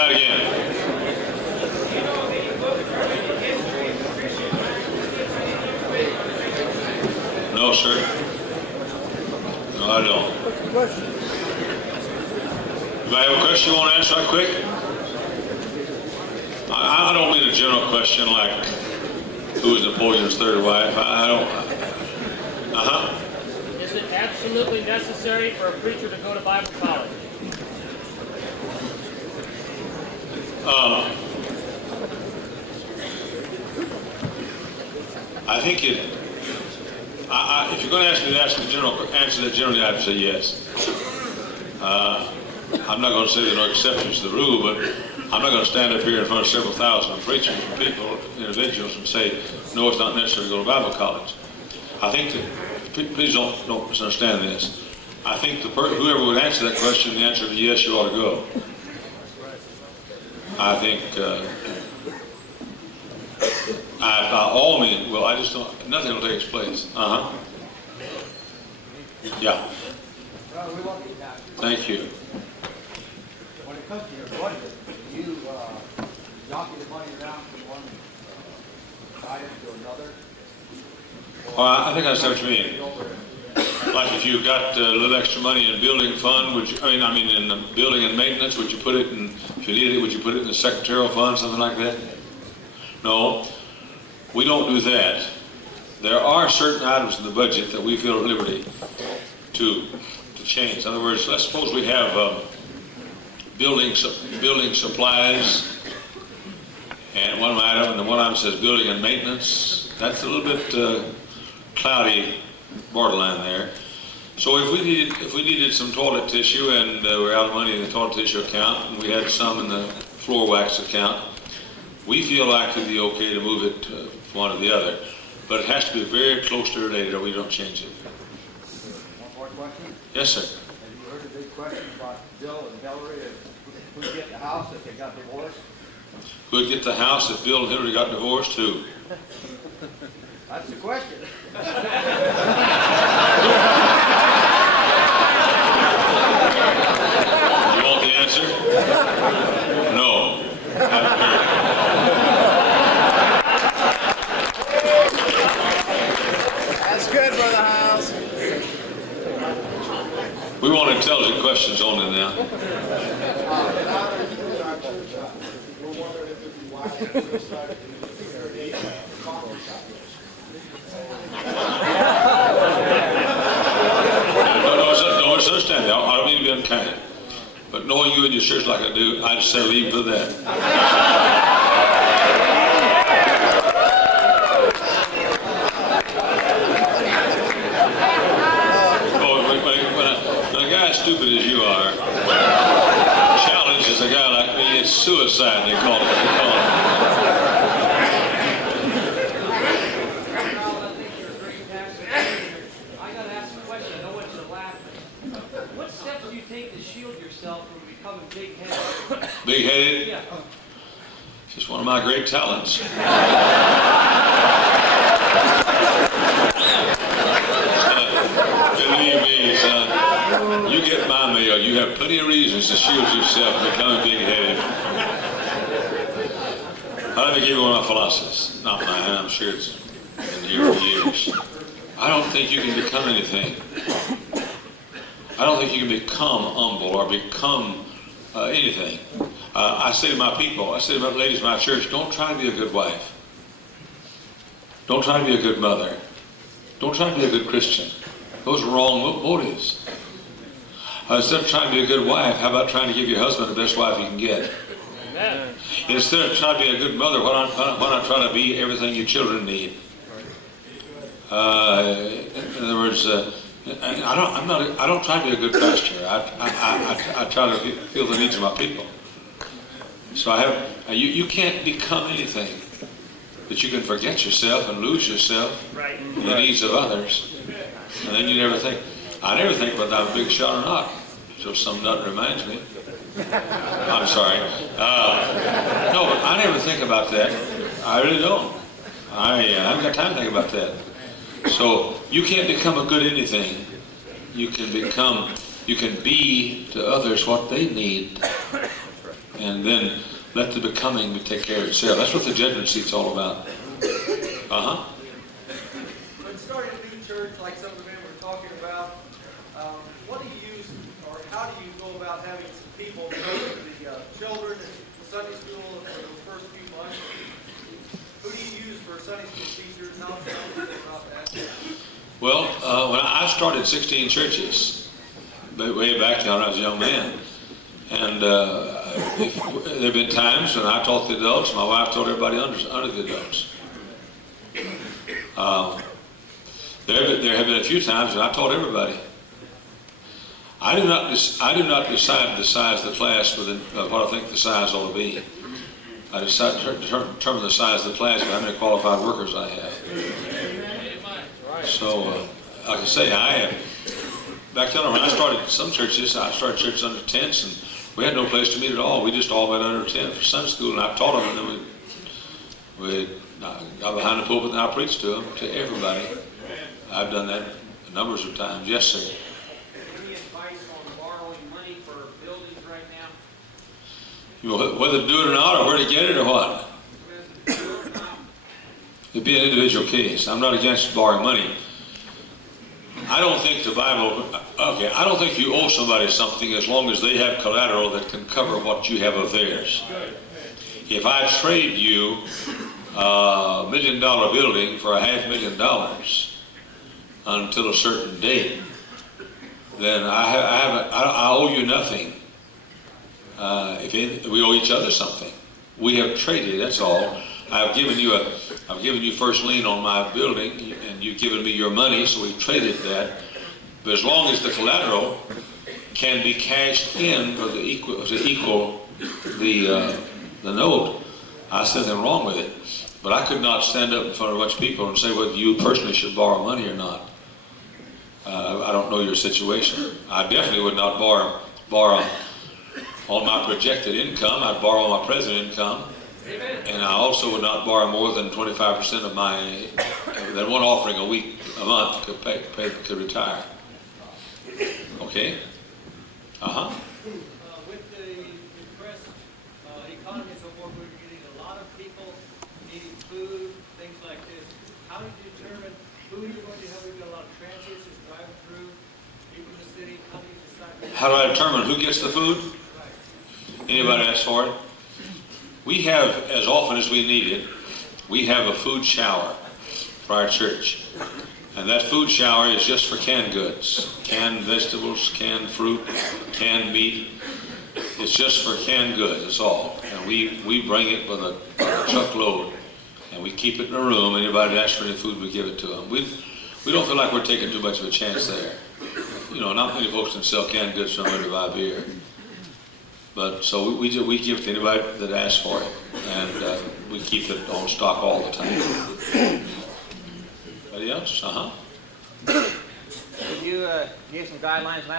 Try it again. No, sir. No, I don't. If I have a question you want to answer right quick? I don't mean a general question like who is Napoleon's third wife. I don't. Is it absolutely necessary for a preacher to go to Bible college? I think it. If you're going to ask me to answer that generally, I'd say yes. I'm not going to say there are no exceptions to the rule, but I'm not going to stand up here in front of several thousand preachers and people, individuals, and say, no, it's not necessary to go to Bible college. I think that, please don't misunderstand this. I think whoever would answer that question, the answer is yes, you ought to go. I think, by all means, well, I just don't, nothing will take its place. Yeah. Thank you. When it comes to your budget, you jockey the money around from one item to another? Well, I think I understand what you mean. Like if you got a little extra money in building fund, would you, in the building and maintenance, would you put it in, if you needed it, would you put it in the secretarial fund, something like that? No, we don't do that. There are certain items in the budget that we feel at liberty to change. In other words, let's suppose we have building supplies, and one item, and the one item says building and maintenance. That's a little bit cloudy borderline there. So if we needed some toilet tissue and we're out of money in the toilet tissue account, and we had some in the floor wax account, we feel like it'd be okay to move it to one or the other. But it has to be very closely related or we don't change it. One more question? Yes, sir. Have you heard the big question about Bill and Hillary, who'd get the house if they got divorced? Who'd get the house if Bill and Hillary got divorced? Who? That's the question. You want the answer? No. Haven't heard. That's good, Brother Hyles. We want intelligent questions only now. Don't misunderstand me. I don't mean to be unkind. But knowing you and your church like I do, I just say leave it at that. When a guy as stupid as you are challenges a guy like me, it's suicide, they call it. What steps do you take to shield yourself from becoming big-headed? Big-headed? Yeah. It's just one of my great talents. Believe me, son, you get my mail, you have plenty of reasons to shield yourself from becoming big-headed. Let me give you one of my philosophies. Not mine, I'm sure it's been here for years. I don't think you can become anything. I don't think you can become humble or become anything. I say to my people, I say to my ladies in my church, don't try to be a good wife. Don't try to be a good mother. Don't try to be a good Christian. Those are wrong motives. Instead of trying to be a good wife, how about trying to give your husband the best wife you can get? Amen. Instead of trying to be a good mother, why not try to be everything your children need? In other words, I don't try to be a good pastor. I try to feel the needs of my people. So you can't become anything, but you can forget yourself and lose yourself in the needs of others. And then I never think whether I'm a big shot or not. So some nut reminds me. I'm sorry. No, but I never think about that. I really don't. I haven't got time to think about that. So you can't become a good anything. You can be to others what they need. and then let the becoming take care of itself. That's what the judgment seat's all about. When starting a new church, like some of the men were talking about, what do you use, or how do you go about having some people go to the children and Sunday school for those first few months? Who do you use for Sunday school teachers? How do you go about that? Well, when I started 16 churches, way back when I was a young man, and there have been times when I taught the adults, my wife taught everybody under the adults. There have been a few times when I taught everybody. I do not decide the size of the class with what I think the size ought to be. I decide to determine the size of the class by how many qualified workers I have. So, like I say, back then when I started some churches, I started churches under tents, and we had no place to meet at all. We just all met under a tent for Sunday school, and I taught them, and then we got behind the pulpit and I preached to them, to everybody. I've done that numbers of times. Yes, sir. Any advice on borrowing money for buildings right now? You know, whether to do it or not, or where to get it, or what? It'd be an individual case. I'm not against borrowing money. I don't think the Bible, I don't think you owe somebody something as long as they have collateral that can cover what you have of theirs. If I trade you a $1 million building for $500,000 until a certain date, then I owe you nothing. We owe each other something. We have traded, that's all. I've given you first lien on my building, and you've given me your money, so we've traded that. But as long as the collateral can be cashed in to equal the note, I said nothing wrong with it. But I could not stand up in front of a bunch of people and say whether you personally should borrow money or not. I don't know your situation. I definitely would not borrow on my projected income. I'd borrow on my present income. And I also would not borrow more than 25% of than one offering a month to retire. Okay? With the depressed economy and so forth, we're getting a lot of people needing food, things like this. How do you determine who you're going to have? We've got a lot of transits just driving through, people in the city. How do you decide? How do I determine who gets the food? Anybody ask for it? We have, as often as we need it, we have a food shower for our church. And that food shower is just for canned goods, canned vegetables, canned fruit, canned meat. It's just for canned goods, that's all. And we bring it with a truckload, and we keep it in a room. Anybody that asks for any food, we give it to them. We don't feel like we're taking too much of a chance there. You know, not many folks can sell canned goods somewhere to buy beer. But so we give it to anybody that asks for it, and we keep it on stock all the time. Anybody else? You gave some guidelines, and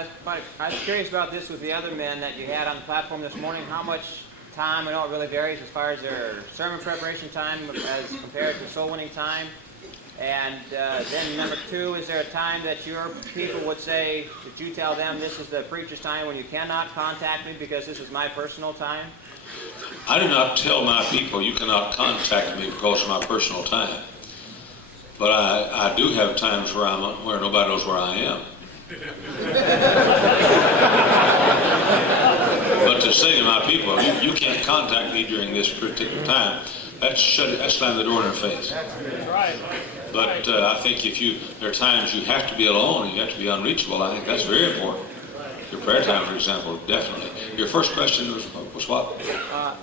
I was curious about this with the other men that you had on the platform this morning. How much time, I know it really varies as far as their sermon preparation time as compared to soul winning time. And then number two, is there a time that your people would say, that you tell them this is the preacher's time when you cannot contact me because this is my personal time? I do not tell my people you cannot contact me because of my personal time. But I do have times where nobody knows where I am. But to say to my people, you can't contact me during this particular time, that's slam the door in their face. That's right. But I think there are times you have to be alone and you have to be unreachable. I think that's very important. Your prayer time, for example, definitely. Your first question was what?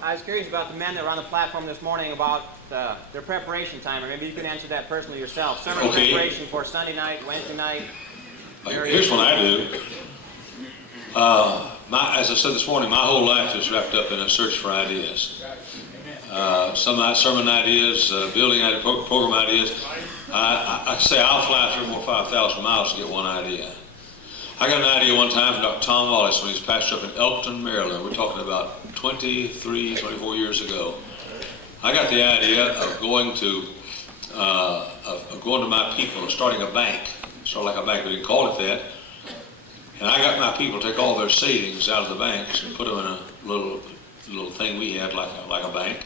I was curious about the men that were on the platform this morning about their preparation time, or maybe you can answer that personally yourself. Sermon preparation for Sunday night, Wednesday night. Here's what I do. As I said this morning, my whole life is wrapped up in a search for ideas. Some sermon ideas, building ideas, program ideas. I say I'll fly 3,000 or 5,000 miles to get one idea. I got an idea one time from Dr. Tom Wallace when he was pastor up in Elkton, Maryland. We're talking about 24 years ago. I got the idea of going to my people and starting a bank. Sort of like a bank, we didn't call it that. And I got my people to take all their savings out of the banks and put them in a little little thing we had, like a bank.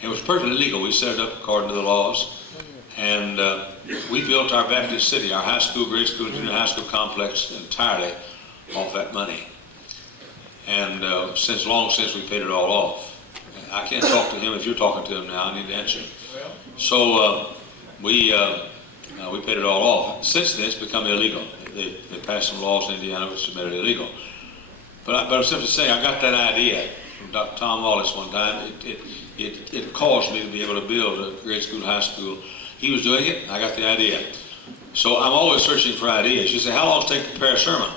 It was perfectly legal. We set it up according to the laws. And we built our Baptist City, our high school, grade school, junior high school complex entirely off that money. And long since we paid it all off. I can't talk to him if you're talking to him now. I need to answer him. So we paid it all off. Since then, it's become illegal. They passed some laws in Indiana which made it illegal. But I was simply saying, I got that idea from Dr. Tom Wallace one time. It caused me to be able to build a grade school, high school. He was doing it, I got the idea. So I'm always searching for ideas. You say, how long does it take to prepare a sermon?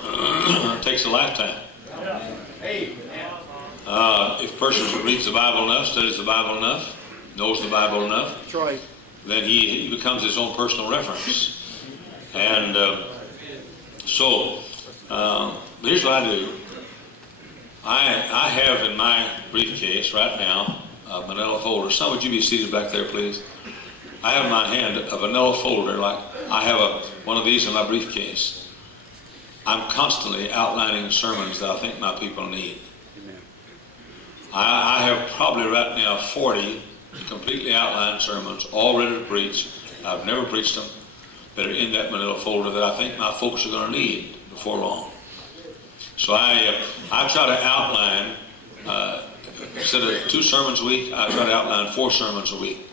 It takes a lifetime. If a person reads the Bible enough, studies the Bible enough, knows the Bible enough, That's right. then he becomes his own personal reference. And so here's what I do. I have in my briefcase right now a manila folder. Son, would you be seated back there, please? I have in my hand a vanilla folder, like I have one of these in my briefcase. I'm constantly outlining sermons that I think my people need. I have probably right now 40 completely outlined sermons, all ready to preach. I've never preached them, that are in that manila folder that I think my folks are going to need before long. So I try to outline, instead of 2 sermons a week, I try to outline 4 sermons a week.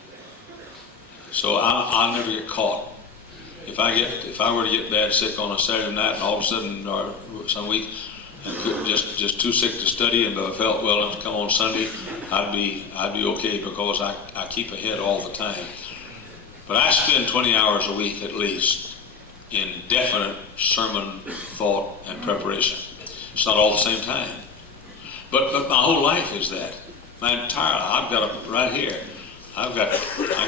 So I'll never get caught. If I were to get bad sick on a Saturday night and all of a sudden, or some week, and just too sick to study, and but I felt well enough to come on Sunday, I'd be okay because I keep ahead all the time. But I spend 20 hours a week at least in definite sermon thought and preparation. It's not all the same time. But my whole life is that. My entire life. I've got it right here. I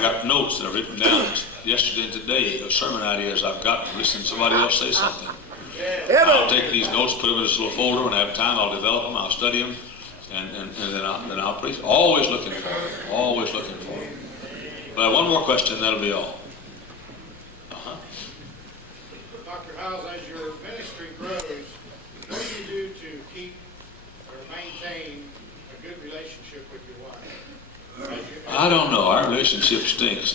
got notes that are written down yesterday and today of sermon ideas I've got to listen to somebody else say something. I'll take these notes, put them in this little folder. When I have time, I'll develop them. I'll study them, and then I'll preach. Always looking for it. Always looking for it. But I have one more question. That'll be all. Dr. Hyles, as your ministry grows, what do you do to keep or maintain a good relationship with your wife? I don't know. Our relationship stinks.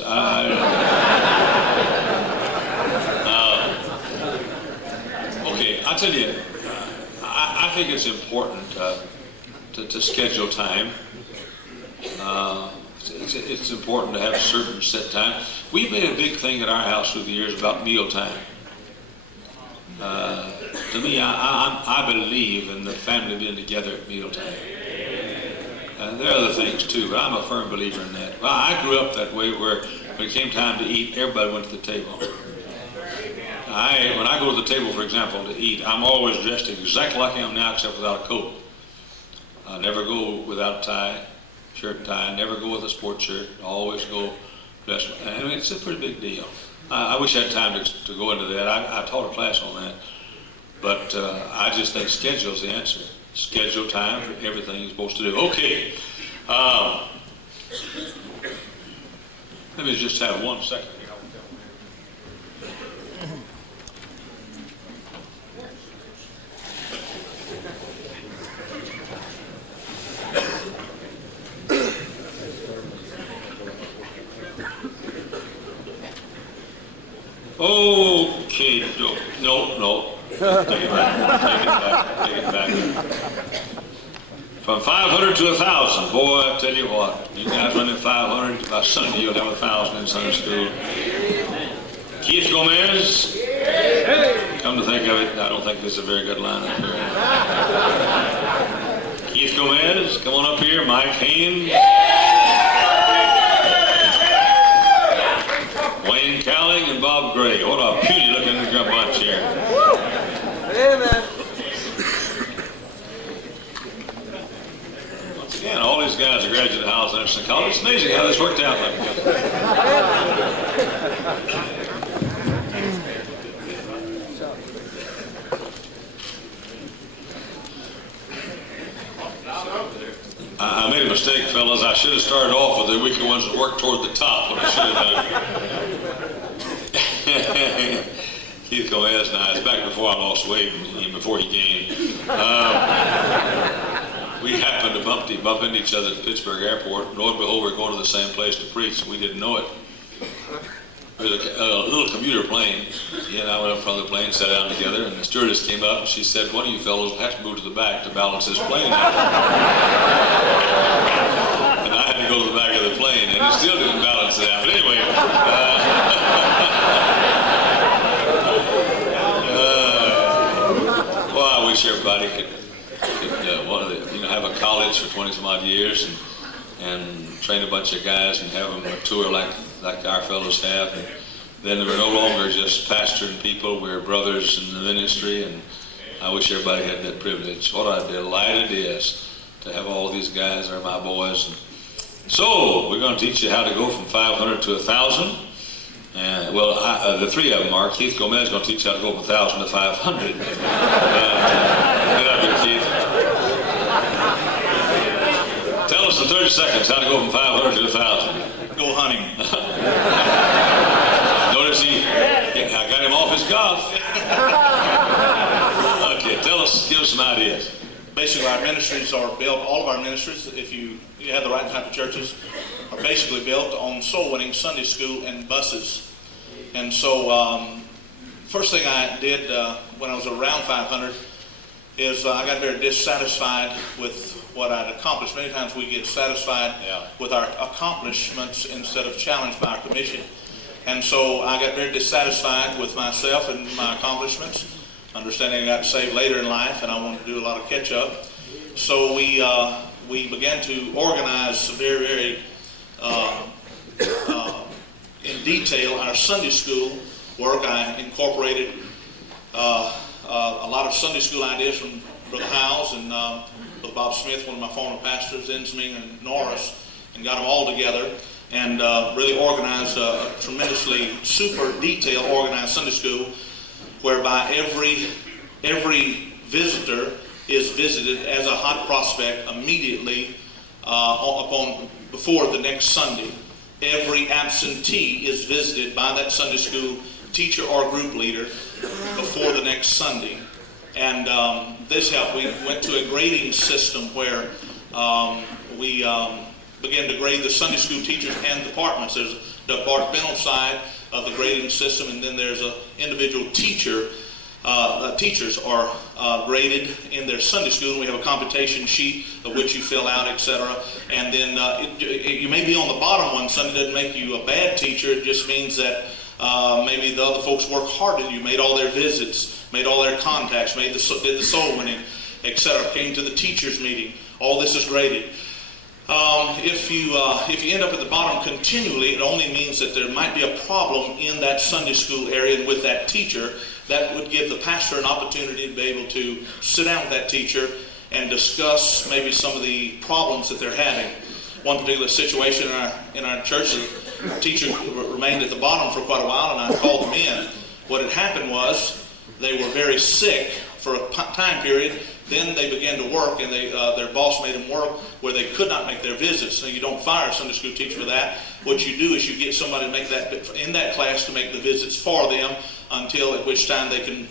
Okay, I tell you, I think it's important to schedule time. It's important to have a certain set time. We've made a big thing at our house through the years about meal time. To me, I believe in the family being together at meal time. There are other things too, but I'm a firm believer in that. Well, I grew up that way where when it came time to eat, everybody went to the table. When I go to the table, for example, to eat, I'm always dressed exactly like I am now, except without a coat. I never go without a tie, shirt and tie. I never go with a sports shirt. I always go dressed. I mean, it's a pretty big deal. I wish I had time to go into that. I taught a class on that. But I just think schedule is the answer. Schedule time for everything you're supposed to do. Okay. Let me just have 1 second here. Okay. No. Take it back. From 500 to 1,000. Boy, I tell you what, you guys running 500, by Sunday you'll have 1,000 in Sunday school. Keith Gomez. Come to think of it, I don't think this is a very good lineup here. Keith Gomez, come on up here. Mike Haynes. Wayne Cowling and Bob Gray. What a puny looking bunch here. Amen. Once again, all these guys are graduate of Hyles Anderson College. It's amazing how this worked out like that. I made a mistake, fellas. I should have started off with the weaker ones that work toward the top. What I should have done. Keith Gomez and I, it's back before I lost weight and before he gained. We happened to bump bump into each other at the Pittsburgh airport. And lo and behold, we're going to the same place to preach. We didn't know it. There was a little commuter plane. He and I went up in front of the plane, sat down together, and the stewardess came up and she said, "One of you fellows will have to move to the back to balance this plane out." And I had to go to the back of the plane, and it still didn't balance it out. But anyway, well, I wish everybody could have a college for 20 some odd years and train a bunch of guys and have them tour like our fellows have. And then we're no longer just pastoring people, we're brothers in the ministry, and I wish everybody had that privilege. What a delight it is to have all these guys. They're my boys. And so we're going to teach you how to go from 500 to 1,000. The three of them are. Keith Gomez is going to teach you how to go from 1,000 to 500. Get up here, Keith. Tell us in 30 seconds how to go from 500 to 1,000. Go hunting. Notice I got him off his cuff. Okay, give us some ideas. Basically, our ministries are built, all of our ministries, if you have the right type of churches, are basically built on soul winning, Sunday school, and buses. And so, first thing I did when I was around 500 is I got very dissatisfied with what I'd accomplished. Many times we get satisfied with our accomplishments instead of challenged by our commission. And so I got very dissatisfied with myself and my accomplishments, understanding I got saved later in life and I wanted to do a lot of catch up. So we began to organize very, very in detail our Sunday school work. I incorporated a lot of Sunday school ideas from Brother Hyles and Bob Smith, one of my former pastors, Ensming and Norris, and got them all together and really organized a tremendously super detailed organized Sunday school whereby every visitor is visited as a hot prospect immediately before the next Sunday. Every absentee is visited by that Sunday school teacher or group leader before the next Sunday. And this helped. We went to a grading system where we began to grade the Sunday school teachers and departments. There's the departmental side of the grading system, and then there's an individual teacher. Teachers are graded in their Sunday school. We have a computation sheet of which you fill out, etc. And then you may be on the bottom one Sunday. Doesn't make you a bad teacher. It just means that maybe the other folks worked harder than you, made all their visits, made all their contacts, did the soul winning, etc. Came to the teachers meeting. All this is graded. If you end up at the bottom continually, it only means that there might be a problem in that Sunday school area and with that teacher. That would give the pastor an opportunity to be able to sit down with that teacher and discuss maybe some of the problems that they're having. One particular situation in our church, the teacher remained at the bottom for quite a while, and I called them in. What had happened was they were very sick for a time period. Then they began to work, and their boss made them work where they could not make their visits. Now, you don't fire a Sunday school teacher for that. What you do is you get somebody to make that in that class to make the visits for them until at which time they can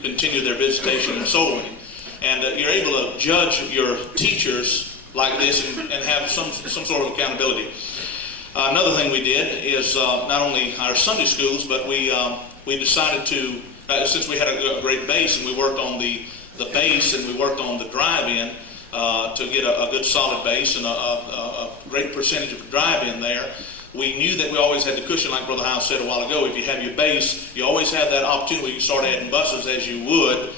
continue their visitation and soul winning. And you're able to judge your teachers like this and have some sort of accountability. Another thing we did is not only our Sunday schools, but we decided to, since we had a great base and we worked on the base and we worked on the drive-in to get a good solid base and a great percentage of drive-in there, we knew that we always had the cushion, like Brother Hyles said a while ago. If you have your base, you always have that opportunity where you start adding buses as you would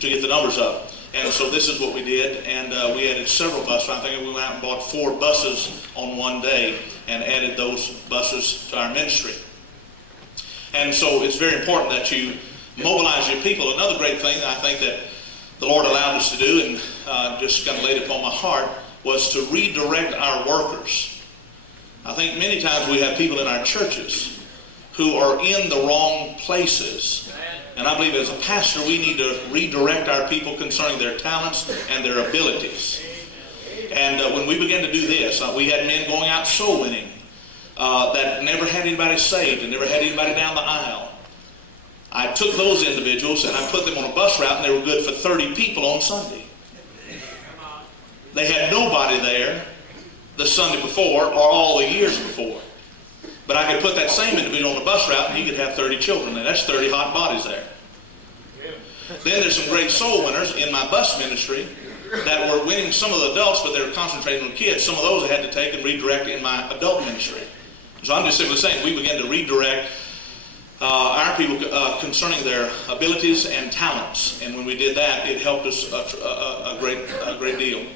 to get the numbers up. And so this is what we did, and we added several buses. I think we went out and bought 4 buses on one day and added those buses to our ministry. And so it's very important that you mobilize your people. Another great thing I think that the Lord allowed us to do, and just kind of laid it upon my heart, was to redirect our workers. I think many times we have people in our churches who are in the wrong places. And I believe as a pastor we need to redirect our people concerning their talents and their abilities. And when we began to do this, we had men going out soul winning that never had anybody saved and never had anybody down the aisle. I took those individuals and I put them on a bus route, and they were good for 30 people on Sunday. they had nobody there the Sunday before or all the years before. But I could put that same individual on the bus route and he could have 30 children there. That's 30 hot bodies there. Then there's some great soul winners in my bus ministry that were winning some of the adults, but they were concentrating on kids. Some of those I had to take and redirect in my adult ministry. So I'm just simply saying we began to redirect our people concerning their abilities and talents. And when we did that, it helped us a great deal.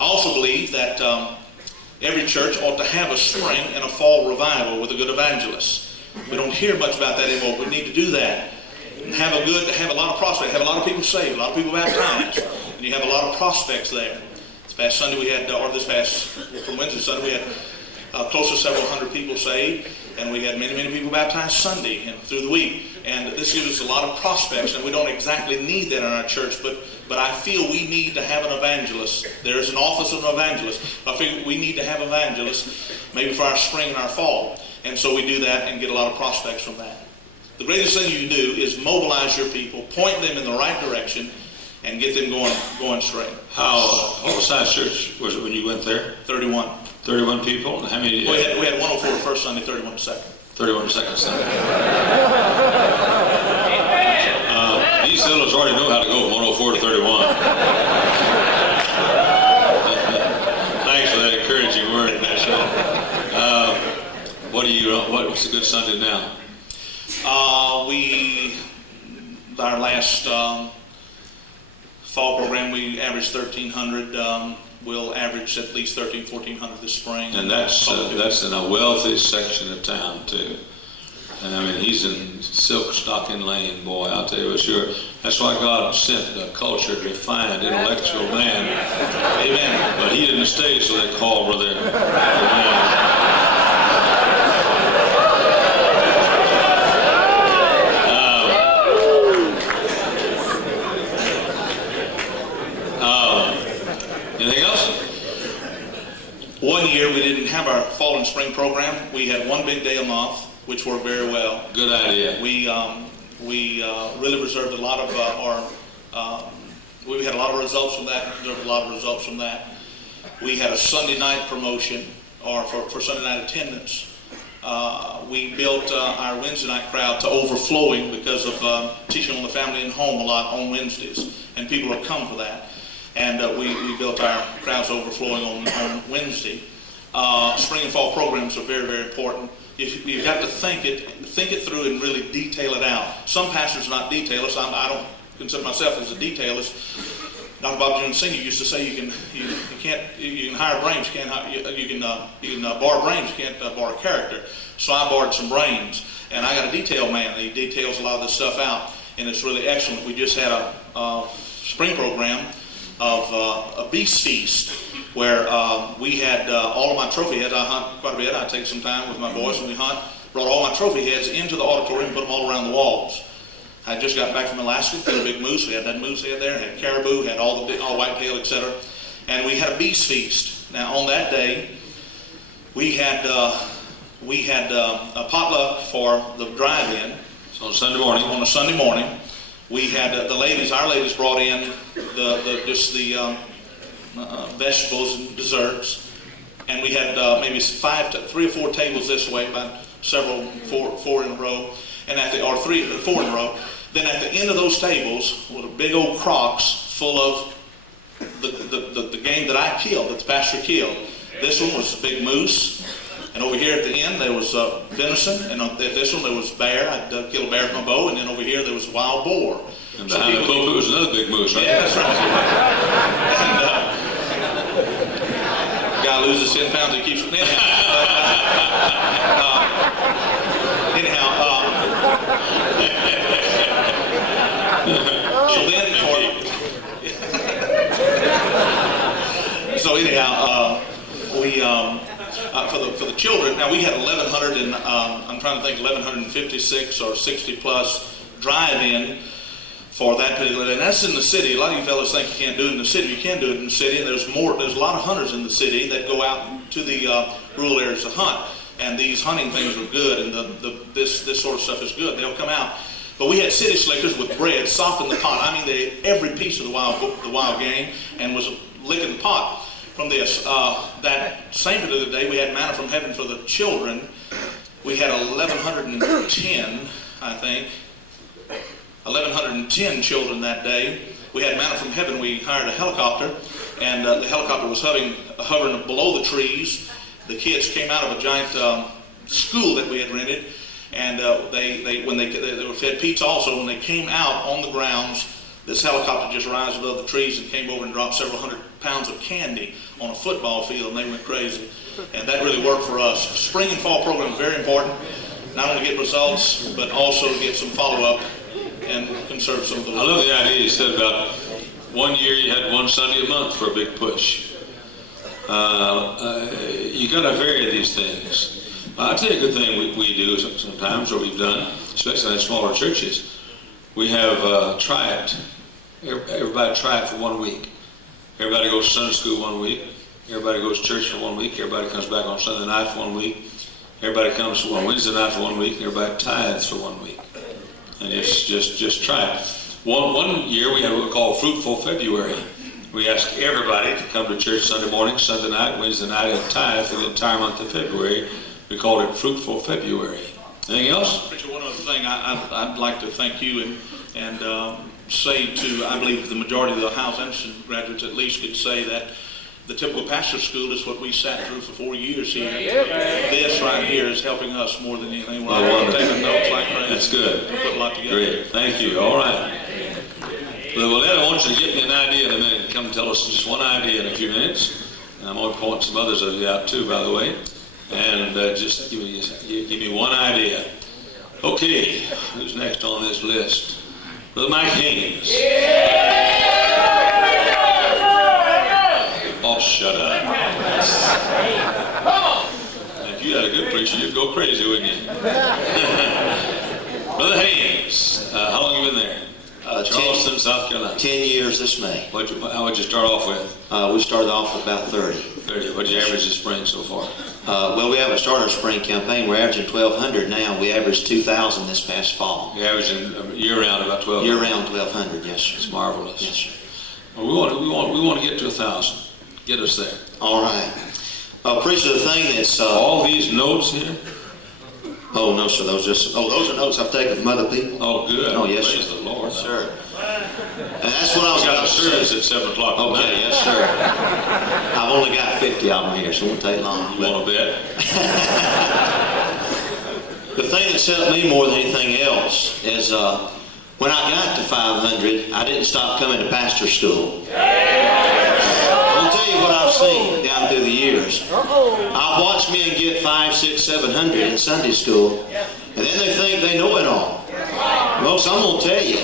I also believe that every church ought to have a spring and a fall revival with a good evangelist. We don't hear much about that anymore. We need to do that. Have a lot of prospects, have a lot of people saved, a lot of people baptized, and you have a lot of prospects there. This past Sunday we had, from Wednesday to Sunday, we had close to several hundred people saved, and we had many, many people baptized Sunday and through the week. And this gives us a lot of prospects, and we don't exactly need that in our church, but I feel we need to have an evangelist. There is an office of an evangelist. I feel we need to have evangelists, maybe for our spring and our fall. And so we do that and get a lot of prospects from that. The greatest thing you can do is mobilize your people, point them in the right direction, and get them going straight. What size church was it when you went there? 31. 31 people? How many? We had 104 the first Sunday, 31 the second. 31 the second Sunday. These fellows already know how to go from 104 to 31. Thanks for that encouraging word. What's a good Sunday now? Our last fall program, we averaged 1,300. We'll average at least 1,400 this spring. And that's in a wealthy section of town too. And I mean, he's in Silk Stocking Lane, boy. I'll tell you for sure. That's why God sent a cultured, refined, intellectual man. Amen. But he didn't stay, so they called Brother. Amen. Anything else? One year we didn't have our fall and spring program. We had one big day a month, which worked very well. Good idea. We really reserved a lot of we had a lot of results from that. We had a Sunday night promotion, or for Sunday night attendance. We built our Wednesday night crowd to overflowing because of teaching on the family and home a lot on Wednesdays, and people have come for that. And we built our crowds overflowing on Wednesday. Spring and fall programs are very, very important. You've got to think it through and really detail it out. Some pastors are not detailists. I don't consider myself as a detailist. Dr. Bob Jones Sr. used to say you can hire brains, you can borrow brains, you can't borrow character. So I borrowed some brains, and I got a detail man. He details a lot of this stuff out, and it's really excellent. We just had a spring program of a beast feast where we had all of my trophy heads. I hunt quite a bit. I take some time with my boys and we hunt. Brought all my trophy heads into the auditorium and put them all around the walls. I just got back from Alaska, killed a big moose. We had that moose head there, had caribou, had all whitetail, etc. And we had a beast feast. Now on that day, we had a potluck for the drive-in. So on Sunday morning. On a Sunday morning. We had our ladies brought in the vegetables and desserts, and we had maybe 3 or 4 tables this way, about four in a row, or 3 or 4 in a row. Then at the end of those tables were big old crocks full of the game that I killed, that the pastor killed. This one was a big moose. And over here at the end, there was venison. And at this one, there was bear. I killed a bear with my bow. And then over here, there was a wild boar. And behind the pulpit was another big moose, right? Yeah, that's right. And the guy loses 10 pounds, he keeps... For the children, now we had 1,100 and I'm trying to think 1,156 or 60 plus drive-in for that particular day. And that's in the city. A lot of you fellows think you can't do it in the city. You can do it in the city, and there's a lot of hunters in the city that go out to the rural areas to hunt. And these hunting things are good, and this sort of stuff is good. They'll come out. But we had city slickers with bread sopping the pot. I mean, they ate every piece of the wild game and was licking the pot from this. That same particular day, we had manna from heaven for the children. We had 1,110, I think, 1,110 children that day. We had manna from heaven. We hired a helicopter, and the helicopter was hovering below the trees. The kids came out of a giant school that we had rented, and they were fed pizza also. When they came out on the grounds, this helicopter just rised above the trees and came over and dropped several hundred pounds of candy on a football field, and they went crazy. And that really worked for us. Spring and fall program is very important, not only to get results, but also to get some follow-up and conserve some of the. I love the idea you said about 1 year you had one Sunday a month for a big push. You got to vary these things. I'll tell you a good thing we do sometimes, or we've done, especially in smaller churches. We have try it. Everybody try it for 1 week. Everybody goes to Sunday school 1 week. Everybody goes to church for 1 week. Everybody comes back on Sunday night for 1 week. Everybody comes on Wednesday night for 1 week. Everybody tithes for 1 week. And just try it. One year we had what we call Fruitful February. We asked everybody to come to church Sunday morning, Sunday night, Wednesday night, and tithe for the entire month of February. We called it Fruitful February. Anything else? Preacher, one other thing, I'd like to thank you and say to, I believe the majority of the Hyles Anderson graduates at least could say that the typical pastor's school is what we sat through for 4 years here. This right here is helping us more than anything. We're all taking notes like crazy. That's good. Put a lot together. Great. Thank you. All right. Well, Ed, I want you to give me an idea in a minute. Come tell us just one idea in a few minutes. And I'm going to point some others of you out too, by the way. And just give me one idea. Okay, who's next on this list? Brother Mike Haynes. Oh, shut up. If you had a good preacher, you'd go crazy, wouldn't you? Brother Haynes, how long have you been there? Charleston, South Carolina. 10 years this May. How would you start off with? We started off with about 30. 30. What'd you average this spring so far? Well, we haven't started our spring campaign. We're averaging 1,200 now. We averaged 2,000 this past fall. You're averaging year-round about 1,200? Year-round 1,200, yes, sir. It's marvelous. Yes, sir. Well, we want to get to 1,000. Get us there. All right. Preacher, the thing that's... all these notes here? Oh, no, sir. Those are notes I've taken from other people. Oh, good. Oh, yes, Praise sir. the Lord. Yes, sir. And that's what I was got about a to service say. at 7 o'clock tonight. Okay, yes, sir. I've only got 50 of them here, so it won't take long. You want to bet? The thing that's helped me more than anything else is when I got to 500, I didn't stop coming to pastor school. I'll tell you what I've seen down through the years. I've watched men get 500, 600, 700 in Sunday school, and then they think they know it all. Well, so I'm going to tell you,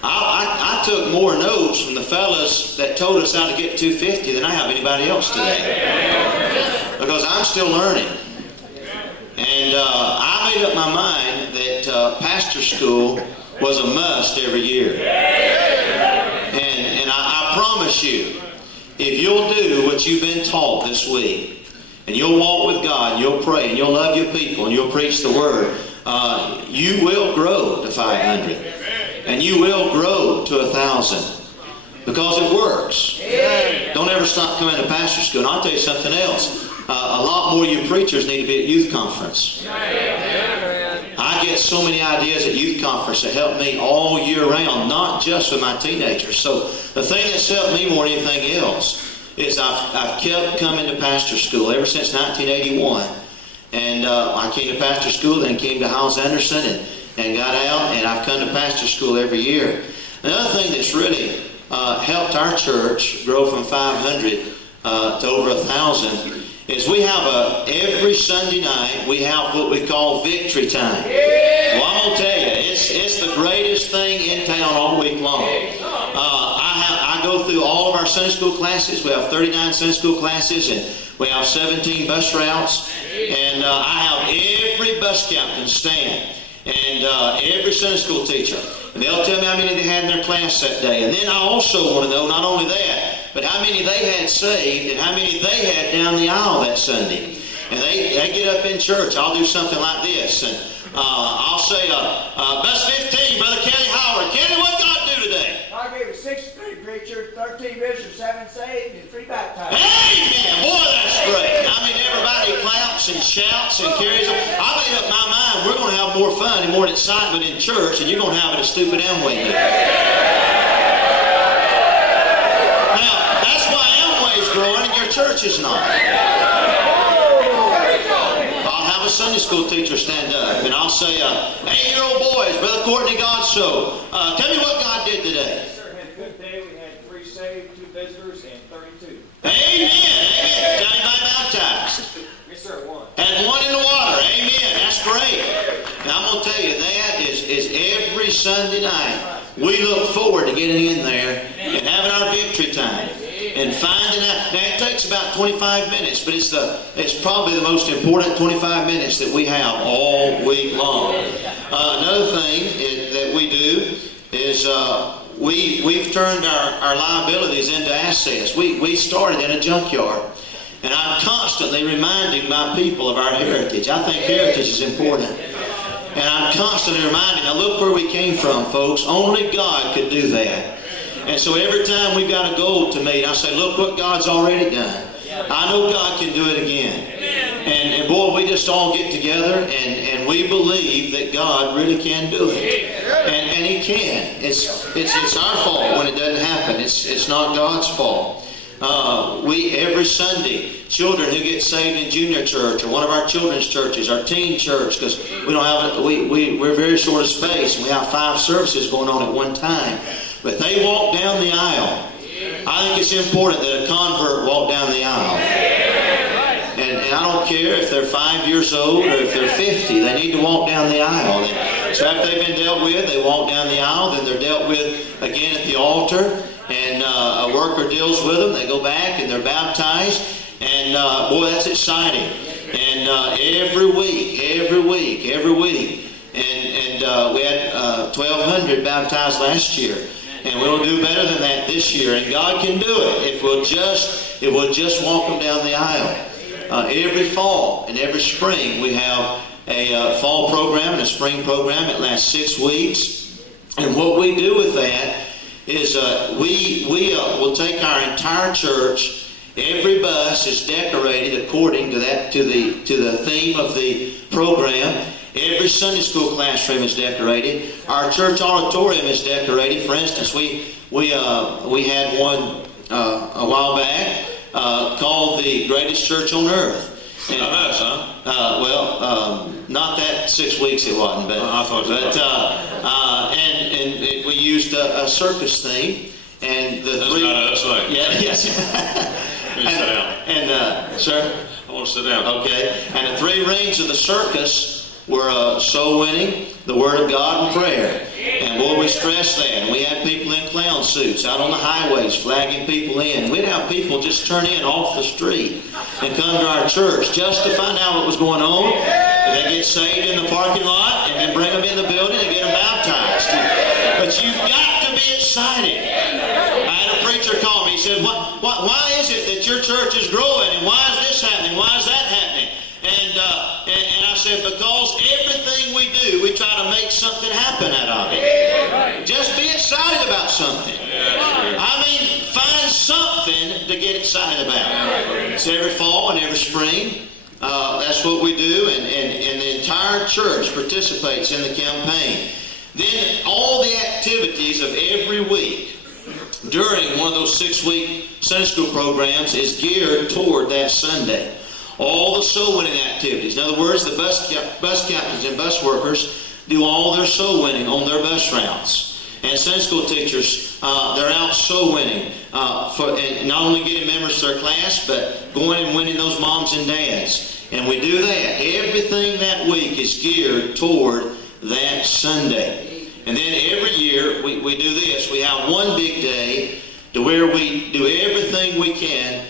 I took more notes from the fellas that told us how to get 250 than I have anybody else today. Because I'm still learning. And I made up my mind that pastor school was a must every year. And I promise you, if you'll do what you've been taught this week, and you'll walk with God, and you'll pray, and you'll love your people, and you'll preach the Word, you will grow to 500. And you will grow to 1,000. Because it works. Don't ever stop coming to pastor school. And I'll tell you something else. A lot more of you preachers need to be at youth conference. I get so many ideas at youth conference that help me all year round, not just with my teenagers. So the thing that's helped me more than anything else is I've kept coming to pastor school ever since 1981. And I came to pastor school, then came to Hyles Anderson and got out, and I've come to pastor school every year. Another thing that's really helped our church grow from 500 to over 1,000 is we have every Sunday night we have what we call victory time. Well, I'm going to tell you, it's the greatest thing in town all week long. I go through all of our Sunday school classes. We have 39 Sunday school classes, and we have 17 bus routes. And I have every bus captain stand and every Sunday school teacher. And they'll tell me how many they had in their class that day. And then I also want to know not only that, but how many they had saved and how many they had down the aisle that Sunday. And they get up in church. I'll do something like this. And I'll say best 15, Brother Kenny Howard. Kenny, what God do today? I gave it 63 preachers, 13 bishops, 7 saved, and 3 baptized. Amen. Boy, that's great. I mean, everybody claps and shouts and carries on. I made up my mind we're going to have more fun and more excitement in church, and you're going to have it at Stupid Amway meeting. Now, that's why Amway's growing and your church is not. I'll have a Sunday school teacher stand up, and I'll say, 8-year-old boys, Brother Courtney Godsoe, tell me what God did today. Sir, had a good day. We had 3 saved, 2 visitors, and 32. Amen. Amen. Got anybody baptized? Yes, sir, 1. And 1 in the water. Amen. That's great. Now, I'm going to tell you, that is every Sunday night. We look forward to getting in there and having our victory time and finding out. Now, it takes about 25 minutes, but it's probably the most important 25 minutes that we have all week long. Another thing that we do is we've turned our liabilities into assets. We started in a junkyard. And I'm constantly reminding my people of our heritage. I think heritage is important. And I'm constantly reminding, now look where we came from, folks. Only God could do that. And so every time we've got a goal to meet, I say, look what God's already done. I know God can do it again. And boy, we just all get together and we believe that God really can do it. And He can. It's our fault when it doesn't happen. It's not God's fault. Every Sunday, children who get saved in junior church or one of our children's churches, our teen church, because we don't have we're very short of space and we have 5 services going on at one time. But they walk down the aisle. I think it's important that a convert walk down the aisle. And I don't care if they're 5 years old or if they're 50, they need to walk down the aisle. So after they've been dealt with, they walk down the aisle, then they're dealt with again at the altar. And a worker deals with them. They go back and they're baptized. And boy, that's exciting. And every week. And we had 1,200 baptized last year. And we'll do better than that this year. And God can do it if we'll just walk them down the aisle. Every fall and every spring we have a fall program and a spring program. It lasts 6 weeks. And what we do with that is we will take our entire church. Every bus is decorated according to the theme of the program. Every Sunday school classroom is decorated. Our church auditorium is decorated. For instance, we had one a while back called the Greatest Church on Earth. And, nice, huh? Not that 6 weeks it wasn't, but I thought we used a circus theme, and the that's three. That's right. Yeah, yes. Sit down. And sir. I want to sit down. Okay. And the 3 rings of the circus were soul winning, the Word of God, and prayer. And boy, we stressed that. And we had people in clown suits out on the highways flagging people in. We'd have people just turn in off the street and come to our church just to find out what was going on. And they get saved in the parking lot and then bring them in the building and get them baptized. But you've got to be excited. I had a preacher call me. He said, why is it that your church is growing? And why is this happening? Why is that happening? And I said, because everything we do, we try to make something happen out of it. Just be excited about something. I mean, find something to get excited about. It's every fall and every spring. That's what we do, and the entire church participates in the campaign. Then all the activities of every week during one of those 6-week Sunday school programs is geared toward that Sunday. All the soul winning activities. In other words, the bus captains and bus workers do all their soul winning on their bus routes. And Sunday school teachers, they're out soul winning, and not only getting members to their class, but going and winning those moms and dads. And we do that. Everything that week is geared toward that Sunday. And then every year we do this. We have one big day to where we do everything we can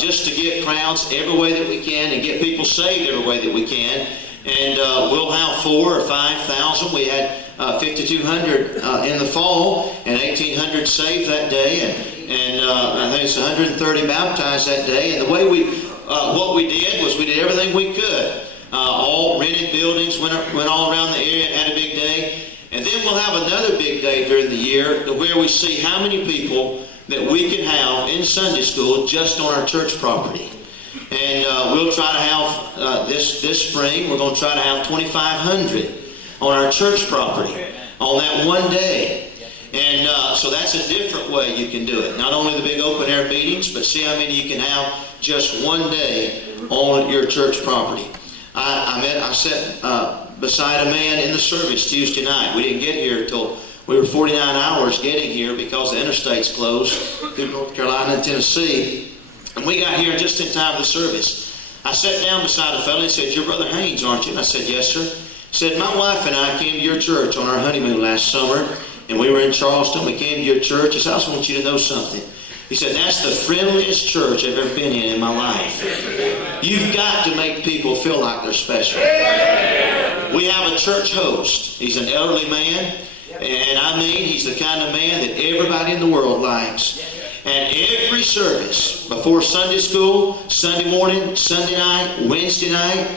just to get crowds every way that we can and get people saved every way that we can. And we'll have 4,000 or 5,000. We had 5,200 in the fall and 1,800 saved that day, and I think it's 130 baptized that day. And the way what we did was we did everything we could all rented buildings, went all around the area and had a big day. And then we'll have another big day during the year where we see how many people that we can have in Sunday school just on our church property. And we'll try to have, this spring, we're going to try to have 2,500 on our church property on that one day. And so that's a different way you can do it. Not only the big open air meetings, but see how many you can have just one day on your church property. I sat beside a man in the service Tuesday night. We didn't get here until we were 49 hours getting here because the interstate's closed through North Carolina and Tennessee. And we got here just in time for the service. I sat down beside a fellow and he said, "You're Brother Haynes, aren't you?" And I said, "Yes, sir." He said, "My wife and I came to your church on our honeymoon last summer, and we were in Charleston. We came to your church." He said, "I just want you to know something." He said, "That's the friendliest church I've ever been in my life." You've got to make people feel like they're special. We have a church host. He's an elderly man, and I mean he's the kind of man that everybody in the world likes. And every service, before Sunday school, Sunday morning, Sunday night, Wednesday night,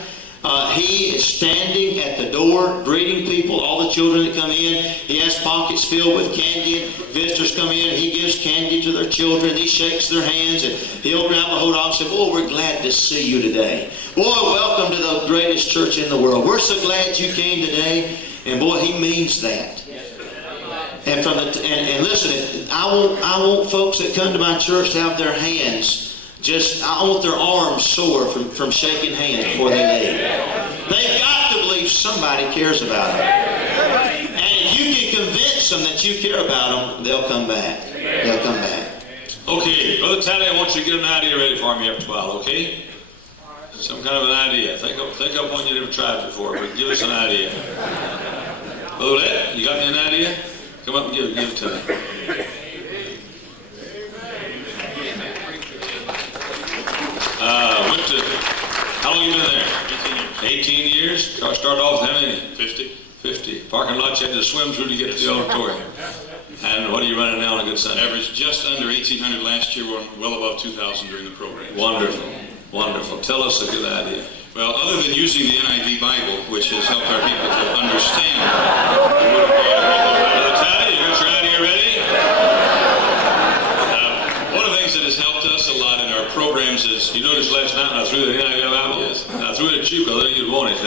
he is standing at the door greeting people, all the children that come in. He has pockets filled with candy. Visitors come in and he gives candy to their children. He shakes their hands and he'll grab a hold of them and say, "Boy, we're glad to see you today. Boy, welcome to the greatest church in the world. We're so glad you came today." And boy, he means that. And and listen, I want folks that come to my church to have their hands I want their arms sore from shaking hands before they leave. They've got to believe somebody cares about them. And if you can convince them that you care about them, they'll come back. They'll come back. Okay, Brother Tally, I want you to get an idea ready for me after a while, okay? Some kind of an idea. Think up one you never tried before, but give us an idea. Brother Lett, you got me an idea? Come up and give it to me. How long you been there? 18 years. Started off with how many? 50. Parking lot, you had to swim through to get to the auditorium. And what are you running now on a good Sunday? Average just under 1,800 last year. We're well above 2,000 during the program. Wonderful. Tell us a good idea. Well, other than using the NIV Bible, which has helped our people to understand the Word of God. Brother Tally, you got your idea ready? One of the things that has helped us a lot in our programs is, You noticed last night when I threw the NIV Bible? Yes. I threw it at you, brother. You'd want it.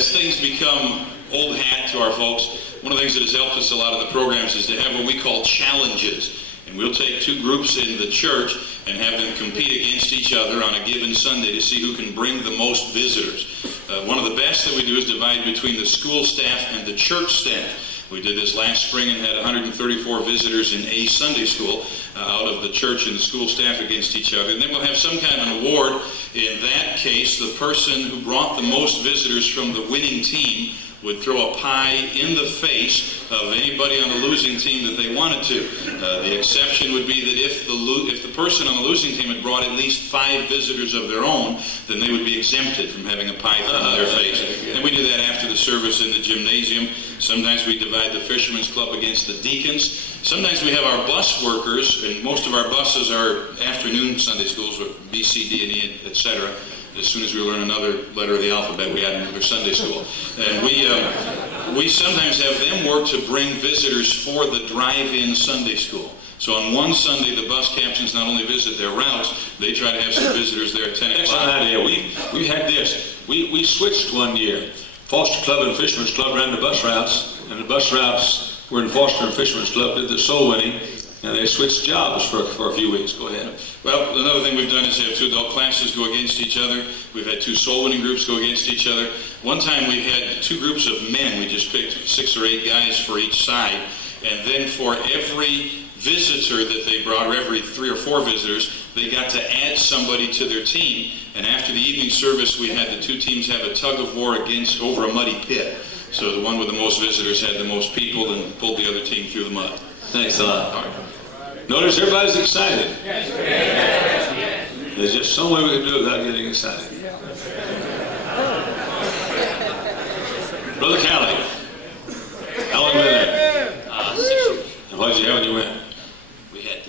as things become old hat to our folks, one of the things that has helped us a lot of the programs is to have what we call challenges. And we'll take two groups in the church and have them compete against each other on a given Sunday to see who can bring the most visitors. One of the best that we do is divide between the school staff and the church staff. We did this last spring and had 134 visitors in a Sunday school out of the church and the school staff against each other. And then we'll have some kind of an award. In that case, the person who brought the most visitors from the winning team would throw a pie in the face of anybody on the losing team that they wanted to. The exception would be that if the person on the losing team had brought at least 5 visitors of their own, then they would be exempted from having a pie thrown in their face. And we do that after the service in the gymnasium. Sometimes we divide the Fisherman's Club against the deacons. Sometimes we have our bus workers, and most of our buses are afternoon Sunday schools with B, C, D, and E, etc. As soon as we learn another letter of the alphabet, we add another Sunday school. And we sometimes have them work to bring visitors for the drive-in Sunday school. So on one Sunday, the bus captains not only visit their routes, they try to have some visitors there at 10 o'clock. Excellent idea. We had this. We switched one year. Foster Club and Fisherman's Club ran the bus routes, and the bus routes were in Foster and Fisherman's Club did the soul winning, and they switched jobs for a few weeks. Go ahead. Well, another thing we've done is have 2 adult classes go against each other. We've had 2 soul winning groups go against each other. One time we had 2 groups of men. We just picked 6 or 8 guys for each side, and then for every visitor that they brought, or every 3 or 4 visitors, they got to add somebody to their team. And after the evening service, we had the 2 teams have a tug of war over a muddy pit. So the one with the most visitors had the most people and pulled the other team through the mud. Thanks a lot. Notice everybody's excited. There's just some way we can do it without getting excited. Brother Callie, how long have you been there? 6 years. And what did you have when you went? We had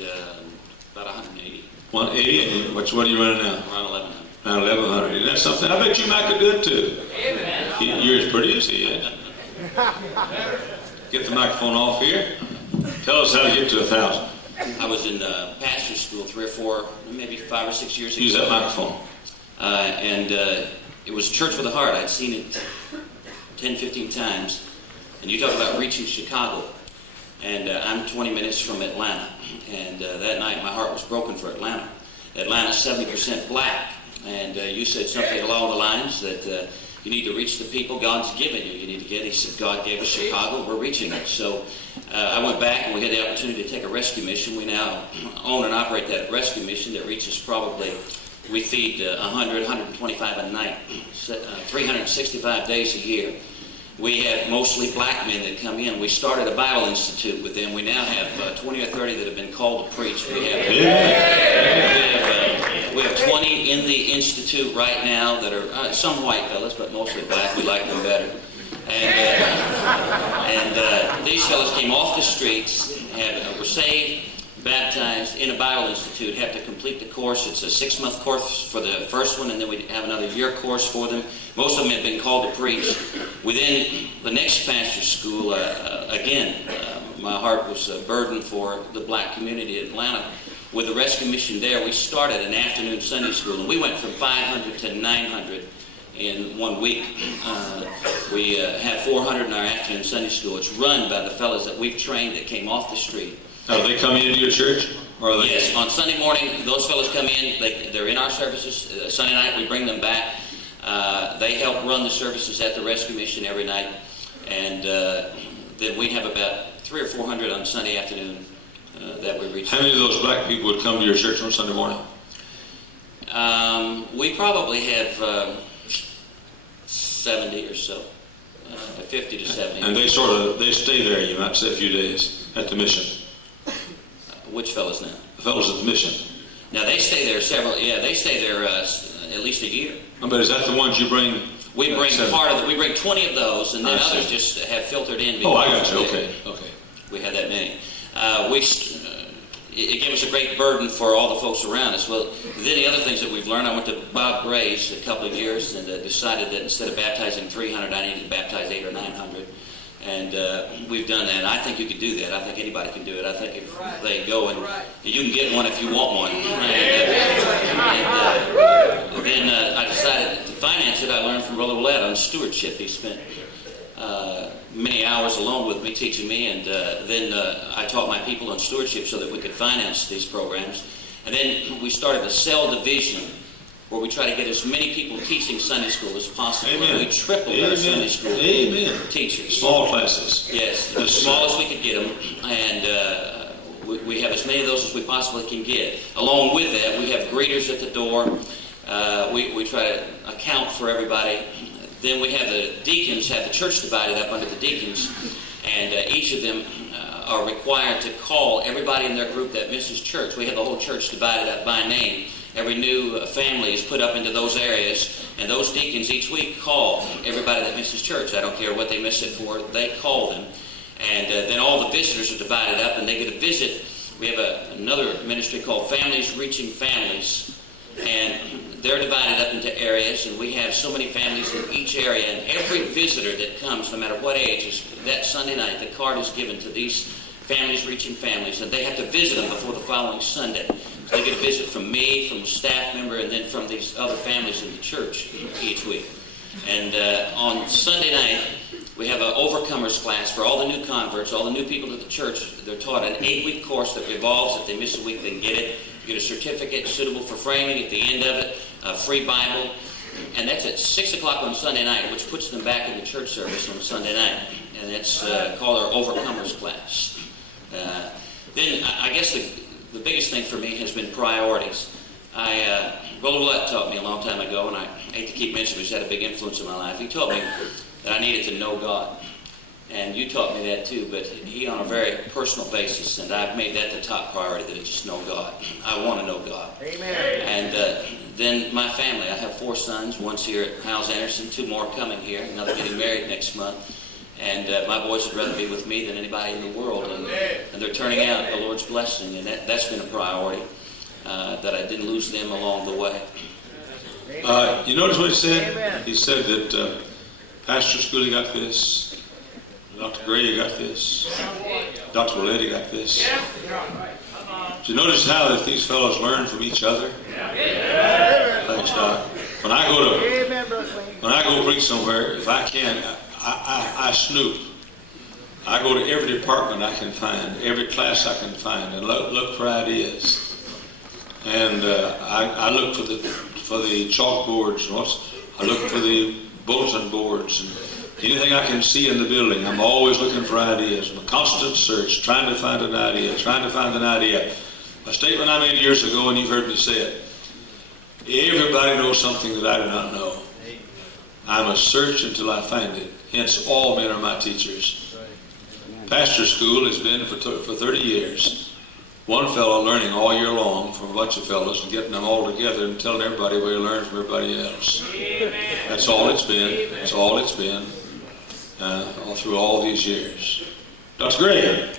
about 180. 180, and what are you running now? Around 1,100. Around 1,100. Isn't that something? I bet you Mac could do it too. You're as pretty as he is. Get the microphone off here. Tell us how to get to 1,000. I was in pastor's school 3 or 4, maybe 5 or 6 years ago. Use that microphone. It was Church with a Heart. I'd seen it 10, 15 times. And you talk about reaching Chicago. And I'm 20 minutes from Atlanta. And that night my heart was broken for Atlanta. Atlanta's 70% black. And you said something along the lines that you need to reach the people God's given you. You need to get. He said, God gave us Chicago. We're reaching it. So I went back and we had the opportunity to take a rescue mission. We now own and operate that rescue mission that reaches probably, we feed 100, 125 a night, 365 days a year. We have mostly black men that come in. We started a Bible Institute with them. We now have 20 or 30 that have been called to preach. We have 20 in the Institute right now that are some white fellas, but mostly black. We like them better. And these fellas came off the streets, were saved, baptized in a Bible Institute, have to complete the course. It's a 6-month course for the first one, and then we have another year course for them. Most of them have been called to preach. Within the next pastor's school, my heart was burdened for the black community in Atlanta. With the rescue mission there, we started an afternoon Sunday school, and we went from 500 to 900 in 1 week. We have 400 in our afternoon Sunday school. It's run by the fellows that we've trained that came off the street. Are they coming into your church? Or are they... Yes, on Sunday morning, those fellows come in. They're in our services. Sunday night, we bring them back. They help run the services at the rescue mission every night. And then we have about 300 or 400 on Sunday afternoon that we reach. How many of those black people would come to your church on Sunday morning? We probably have 70 or so, 50 to 70. And they stay there, you might say, a few days at the mission. Which fellows now? The fellows at the mission. Now they stay there they stay there at least a year. But is that the ones you bring? We bring we bring 20 of those, and then others just have filtered in. Oh, I got you. Okay. We had that many. It gave us a great burden for all the folks around us. Well, then the other things that we've learned, I went to Bob Gray's a couple of years and decided that instead of baptizing 300, I needed to baptize 800 or 900. And we've done that. I think you can do that. I think anybody can do it. I think if they go and you can get one if you want one. Then I decided to finance it. I learned from Brother Willett on stewardship. He spent many hours alone with me, teaching me, and then I taught my people on stewardship so that we could finance these programs. And then we started a cell division where we try to get as many people teaching Sunday school as possible. Amen. We tripled our Sunday school teachers. Small classes. Yes, the smallest we could get them, and we have as many of those as we possibly can get. Along with that, we have greeters at the door. We try to account for everybody. Then we have the deacons, have the church divided up under the deacons, and each of them are required to call everybody in their group that misses church. We have the whole church divided up by name. Every new family is put up into those areas, and those deacons each week call everybody that misses church. I don't care what they miss it for, they call them. And then all the visitors are divided up, and they get a visit. We have another ministry called Families Reaching Families, and they're divided up into areas, and we have so many families in each area, and every visitor that comes, no matter what age, that Sunday night, the card is given to these Families Reaching Families, and they have to visit them before the following Sunday. So they get a visit from me, from a staff member, and then from these other families in the church each week. And on Sunday night, we have an overcomers class for all the new converts, all the new people to the church. They're taught an 8-week course that revolves. If they miss a week, they can get it. You get a certificate suitable for framing at the end of it, a free Bible. And that's at 6 o'clock on Sunday night, which puts them back in the church service on Sunday night. And that's called our overcomers class. Then I guess the biggest thing for me has been priorities. Brother Willett taught me a long time ago, and I hate to keep mentioning, but he's had a big influence in my life. He taught me that I needed to know God. And you taught me that too, but he on a very personal basis, and I've made that the top priority, that I just know God. I want to know God. Amen. And then my family. I have 4 sons. One's here at Hyles Anderson, 2 more coming here, another getting married next month. And my boys would rather be with me than anybody in the world. And they're turning out the Lord's blessing. And that's been a priority, that I didn't lose them along the way. You notice what he said? Amen. He said that Pastor Schooley got this, Dr. Gray got this, Dr. Rolletti got this. Did you notice how that these fellows learn from each other? Thanks, Doc. When I go preach somewhere, if I can, I snoop. I go to every department I can find, every class I can find, and look for ideas. And I look for the chalkboards. I look for the bulletin boards and anything I can see in the building. I'm always looking for ideas. I'm a constant search, trying to find an idea. A statement I made years ago, and you've heard me say it. Everybody knows something that I do not know. I must search until I find it. Hence, all men are my teachers. Pastor school has been for 30 years. One fellow learning all year long from a bunch of fellows and getting them all together and telling everybody where he learned from everybody else. That's all it's been. That's all it's been all through all these years. Dr. Gray.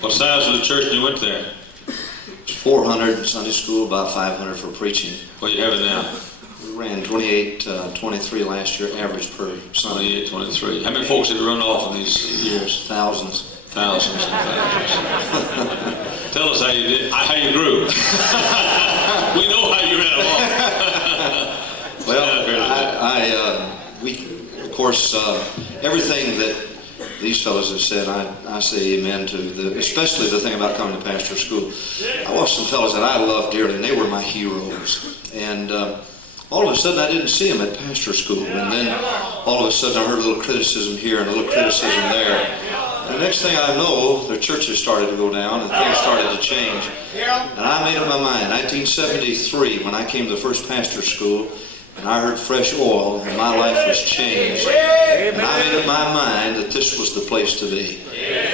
What size was the church when you went there? 400 in Sunday school, about 500 for preaching. What do you have it now? We ran 28, 23 last year, average per Sunday. 28, 23. How many folks did run off in these years? Thousands. Thousands and thousands. Tell us how you did, how you grew. We know how you ran off. Well, we, of course, everything that these fellows have said, I say amen to, especially the thing about coming to pastor school. I watched some fellows that I love dearly, and they were my heroes. And all of a sudden, I didn't see them at pastor school. And then all of a sudden, I heard a little criticism here and a little criticism there. And the next thing I know, their churches started to go down and things started to change. And I made up my mind. 1973, when I came to the first pastor school, and I heard fresh oil, and my life was changed. And I made up my mind that this was the place to be.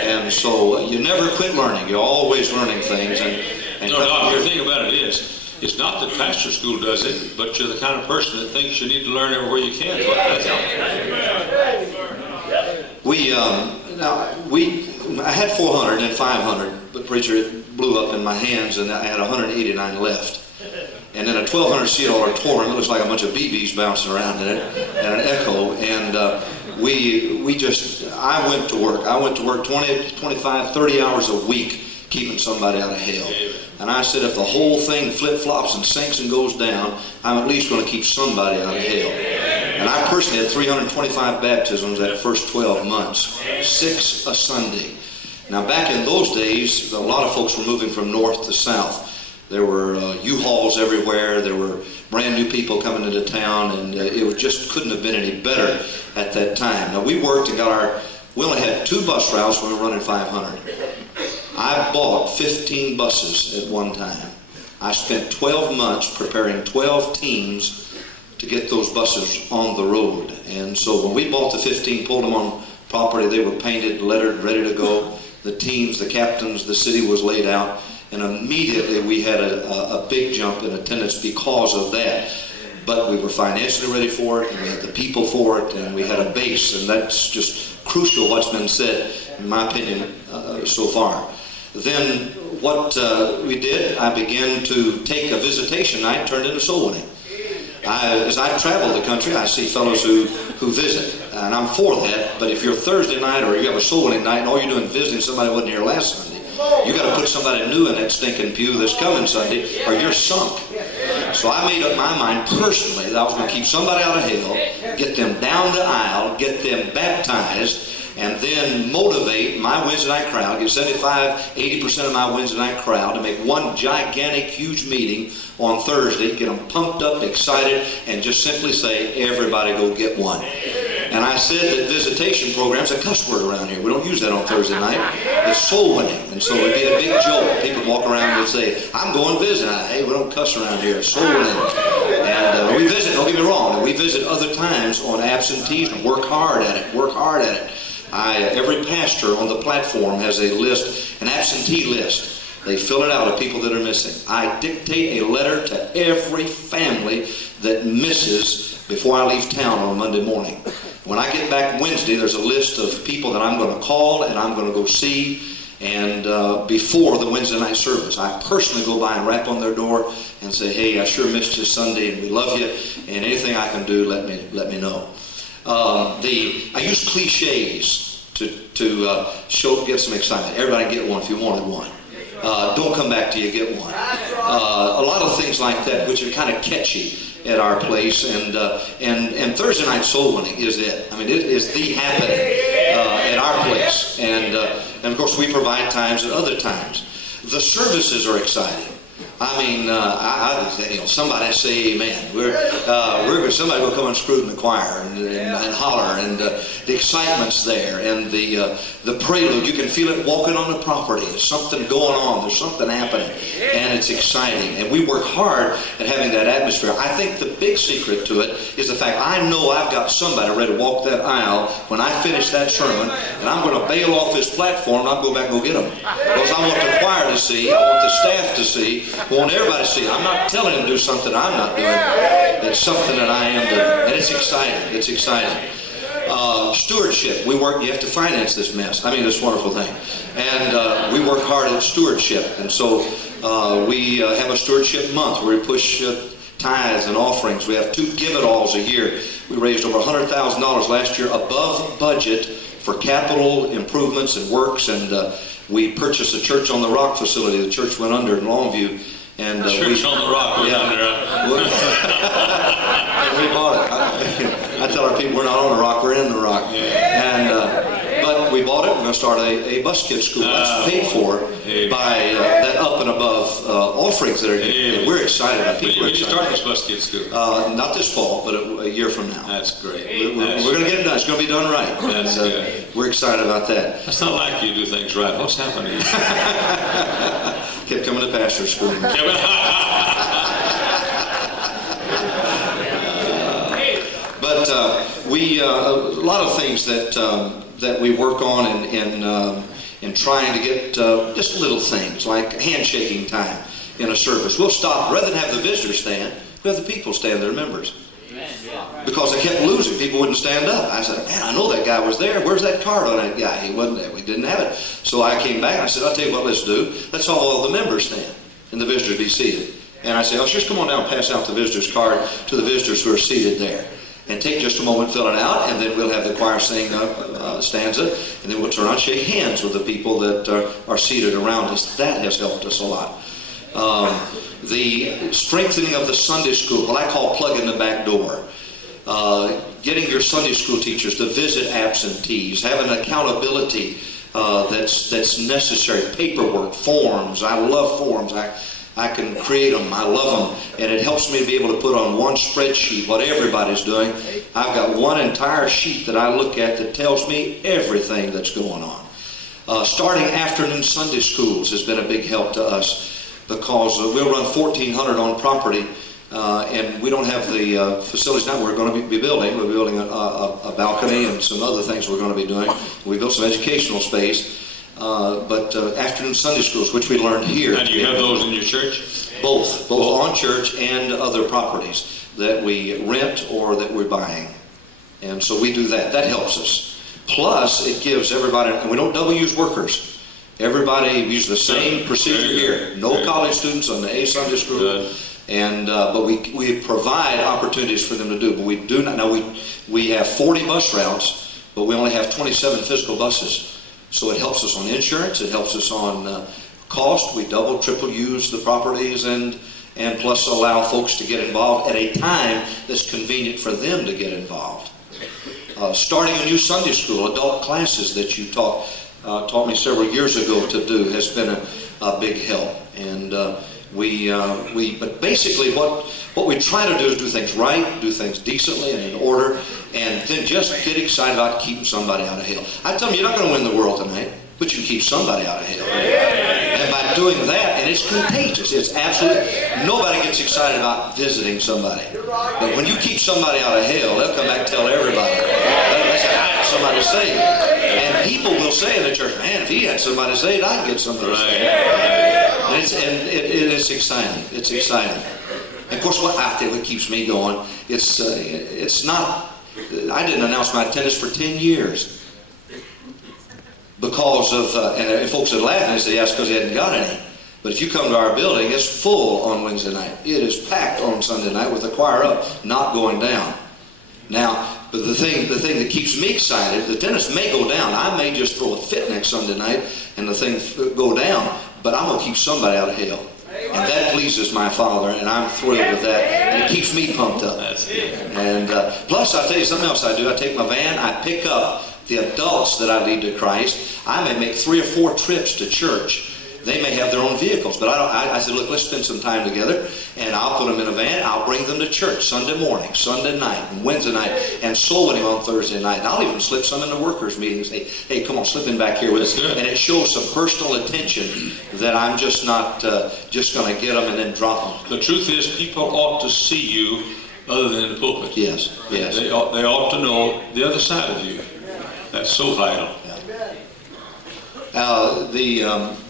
And so you never quit learning. You're always learning things. And no, Doc, the thing about it is, it's not that pastor school does it, but you're the kind of person that thinks you need to learn everywhere you can. I had 400 and 500, but preacher, it blew up in my hands, and I had 189 left. And then a 1,200 seat auditorium, it looks like a bunch of BBs bouncing around in it, and an echo. And I went to work. I went to work 20, 25, 30 hours a week, keeping somebody out of hell. And I said, if the whole thing flip-flops and sinks and goes down, I'm at least going to keep somebody out of hell. And I personally had 325 baptisms that first 12 months, 6 a Sunday. Now, back in those days, a lot of folks were moving from north to south. There were U-Hauls everywhere. There were brand new people coming into town, and it just couldn't have been any better at that time. Now, we worked and we only had 2 bus routes when we were running 500. I bought 15 buses at one time. I spent 12 months preparing 12 teams to get those buses on the road. And so when we bought the 15, pulled them on property, they were painted, lettered, ready to go. The teams, the captains, the city was laid out. And immediately we had a big jump in attendance because of that. But we were financially ready for it, and we had the people for it, and we had a base. And that's just crucial what's been said, in my opinion, so far. Then what we did, I began to take a visitation night, turned into soul winning. As I travel the country, I see fellows who visit, and I'm for that. But if you're Thursday night or you have a soul winning night and all you're doing is visiting somebody who wasn't here last Sunday, you got to put somebody new in that stinking pew this coming Sunday, or you're sunk. So I made up my mind personally that I was going to keep somebody out of hell, get them down the aisle, get them baptized, and then motivate my Wednesday night crowd, get 75, 80% of my Wednesday night crowd to make one gigantic, huge meeting on Thursday, get them pumped up, excited, and just simply say, everybody go get one. And I said that visitation program's a cuss word around here. We don't use that on Thursday night. It's soul winning. And so it'd be a big joke. People walk around and say, I'm going visiting. Hey, we don't cuss around here. It's soul winning. And we visit, don't get me wrong, we visit other times on absentees and work hard at it. Every pastor on the platform has a list, an absentee list. They fill it out of people that are missing. I dictate a letter to every family that misses before I leave town on Monday morning. When I get back Wednesday, there's a list of people that I'm going to call and I'm going to go see. And before the Wednesday night service, I personally go by and rap on their door and say, hey, I sure missed you Sunday, and we love you, and anything I can do, let me know. I use cliches to get some excitement. Everybody get one if you wanted one. Don't come back till you get one. A lot of things like that, which are kind of catchy at our place, and Thursday night soul winning is it. I mean, it is the happening at our place, and of course we provide times at other times. The services are exciting. I mean, somebody say amen. Somebody will come and screw in the choir and holler, and the excitement's there, and the prelude. You can feel it walking on the property. There's something going on. There's something happening, and it's exciting. And we work hard at having that atmosphere. I think the big secret to it is the fact I know I've got somebody ready to walk that aisle when I finish that sermon, and I'm going to bail off this platform, and I'll go back and go get them. Because I want the choir to see, I want the staff to see, I want everybody to see. I'm not telling them to do something I'm not doing. It's something that I am doing. And it's exciting. It's exciting. Stewardship. You have to finance this mess. I mean, this wonderful thing. And we work hard at stewardship. And so we have a stewardship month where we push tithes and offerings. We have 2 give-it-alls a year. We raised over $100,000 last year above budget for capital improvements and works. And we purchased a Church on the Rock facility. The church went under in Longview. And Church on the Rock went under. We bought it. I tell our people we're not on the rock, we're in the rock. And but we bought it. We're going to start a bus kid school. That's paid for by that up and above offerings that are given. We're excited about people. When you start this bus kid school? Not this fall, but a year from now. That's great. We're going to get it done. It's going to be done right. That's good. We're excited about that. That's not like you do things right. What's happening? Kept coming to pastor school. But we a lot of things that we work on in trying to get just little things like handshaking time in a service. We'll stop rather than have the visitors stand. We have the people stand there, members. Because I kept losing. People wouldn't stand up. I said, man, I know that guy was there. Where's that card on that guy? He wasn't there. We didn't have it. So I came back and I said, I'll tell you what let's do. Let's all the members stand and the visitors be seated. And I said, just come on down and pass out the visitor's card to the visitors who are seated there. And take just a moment, fill it out, and then we'll have the choir sing a stanza, and then we'll turn around and shake hands with the people that are seated around us. That has helped us a lot. The strengthening of the Sunday school, what I call plug in the back door. Getting your Sunday school teachers to visit absentees, having accountability that's necessary, paperwork, forms. I love forms. I can create them. I love them. And it helps me to be able to put on one spreadsheet what everybody's doing. I've got one entire sheet that I look at that tells me everything that's going on. Starting afternoon Sunday schools has been a big help to us because we'll run 1,400 on property. And we don't have the facilities now we're going to be building. We're building a balcony and some other things we're going to be doing. We built some educational space. But afternoon Sunday schools, which we learned here. And you have those in your church? Both on church and other properties that we rent or that we're buying. And so we do that. That helps us. Plus, it gives everybody, and we don't double use workers. Everybody uses the same procedure here. No college students on the A Sunday school. Good. And but we provide opportunities for them to do. But we do not. Now we have 40 bus routes, but we only have 27 physical buses. So it helps us on insurance. It helps us on cost. We double, triple use the properties and plus allow folks to get involved at a time that's convenient for them to get involved. Starting a new Sunday school, adult classes that you taught me several years ago to do has been a big help. And but basically what we try to do is do things right, do things decently and in order, and then just get excited about keeping somebody out of hell. I tell them, you're not going to win the world tonight, but you can keep somebody out of hell. And by doing that, and it's contagious, it's absolutely, nobody gets excited about visiting somebody. But when you keep somebody out of hell, they'll come back and tell everybody. They say, I had somebody saved. And people will say in the church, man, if he had somebody saved, I'd get somebody saved. And it's exciting. It's exciting. And of course, what keeps me going, it's not, I didn't announce my attendance for 10 years. because of, and folks would laugh and they say, yes, because he hadn't got any. But if you come to our building, it's full on Wednesday night. It is packed on Sunday night with the choir up, not going down. Now, but the thing that keeps me excited, the dentist may go down. I may just throw a fit next Sunday night and the thing go down, but I'm going to keep somebody out of hell. And that pleases my Father, and I'm thrilled with that. And it keeps me pumped up. And plus, I'll tell you something else I do. I take my van, I pick up the adults that I lead to Christ. I may make 3 or 4 trips to church. They may have their own vehicles, but I said, look, let's spend some time together, and I'll put them in a van. I'll bring them to church Sunday morning, Sunday night, and Wednesday night, and soul winning on Thursday night. And I'll even slip some in the workers' meetings. Hey, come on, slip in back here with us. And it shows some personal attention that I'm just not just going to get them and then drop them. The truth is, people ought to see you other than in the pulpit. Yes, yes. They ought to know the other side of you. That's so vital.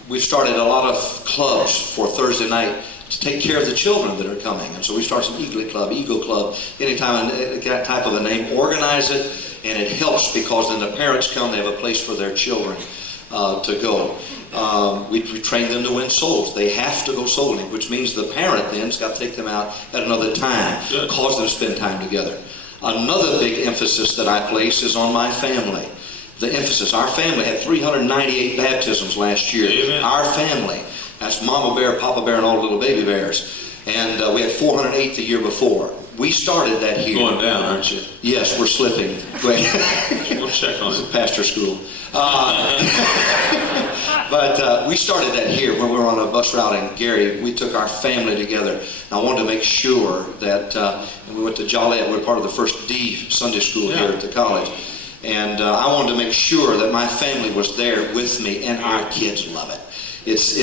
We've started a lot of clubs for Thursday night to take care of the children that are coming. And so we start some Eagle Club, anytime that type of a name, organize it, and it helps because then the parents come, they have a place for their children to go. We train them to win souls. They have to go soul winning, which means the parent then's got to take them out at another time, cause them to spend time together. Another big emphasis that I place is on my family. The emphasis. Our family had 398 baptisms last year. Amen. Our family. That's Mama Bear, Papa Bear, and all the little baby bears. And we had 408 the year before. We started that here. You're going down, aren't you? Yes, we're slipping. We'll check on it. Pastor school. But we started that here when we were on a bus route in Gary. We took our family together. And I wanted to make sure that, and we went to Joliet. We were part of the first D Sunday school here at the college. And I wanted to make sure that my family was there with me, and our kids love it. It's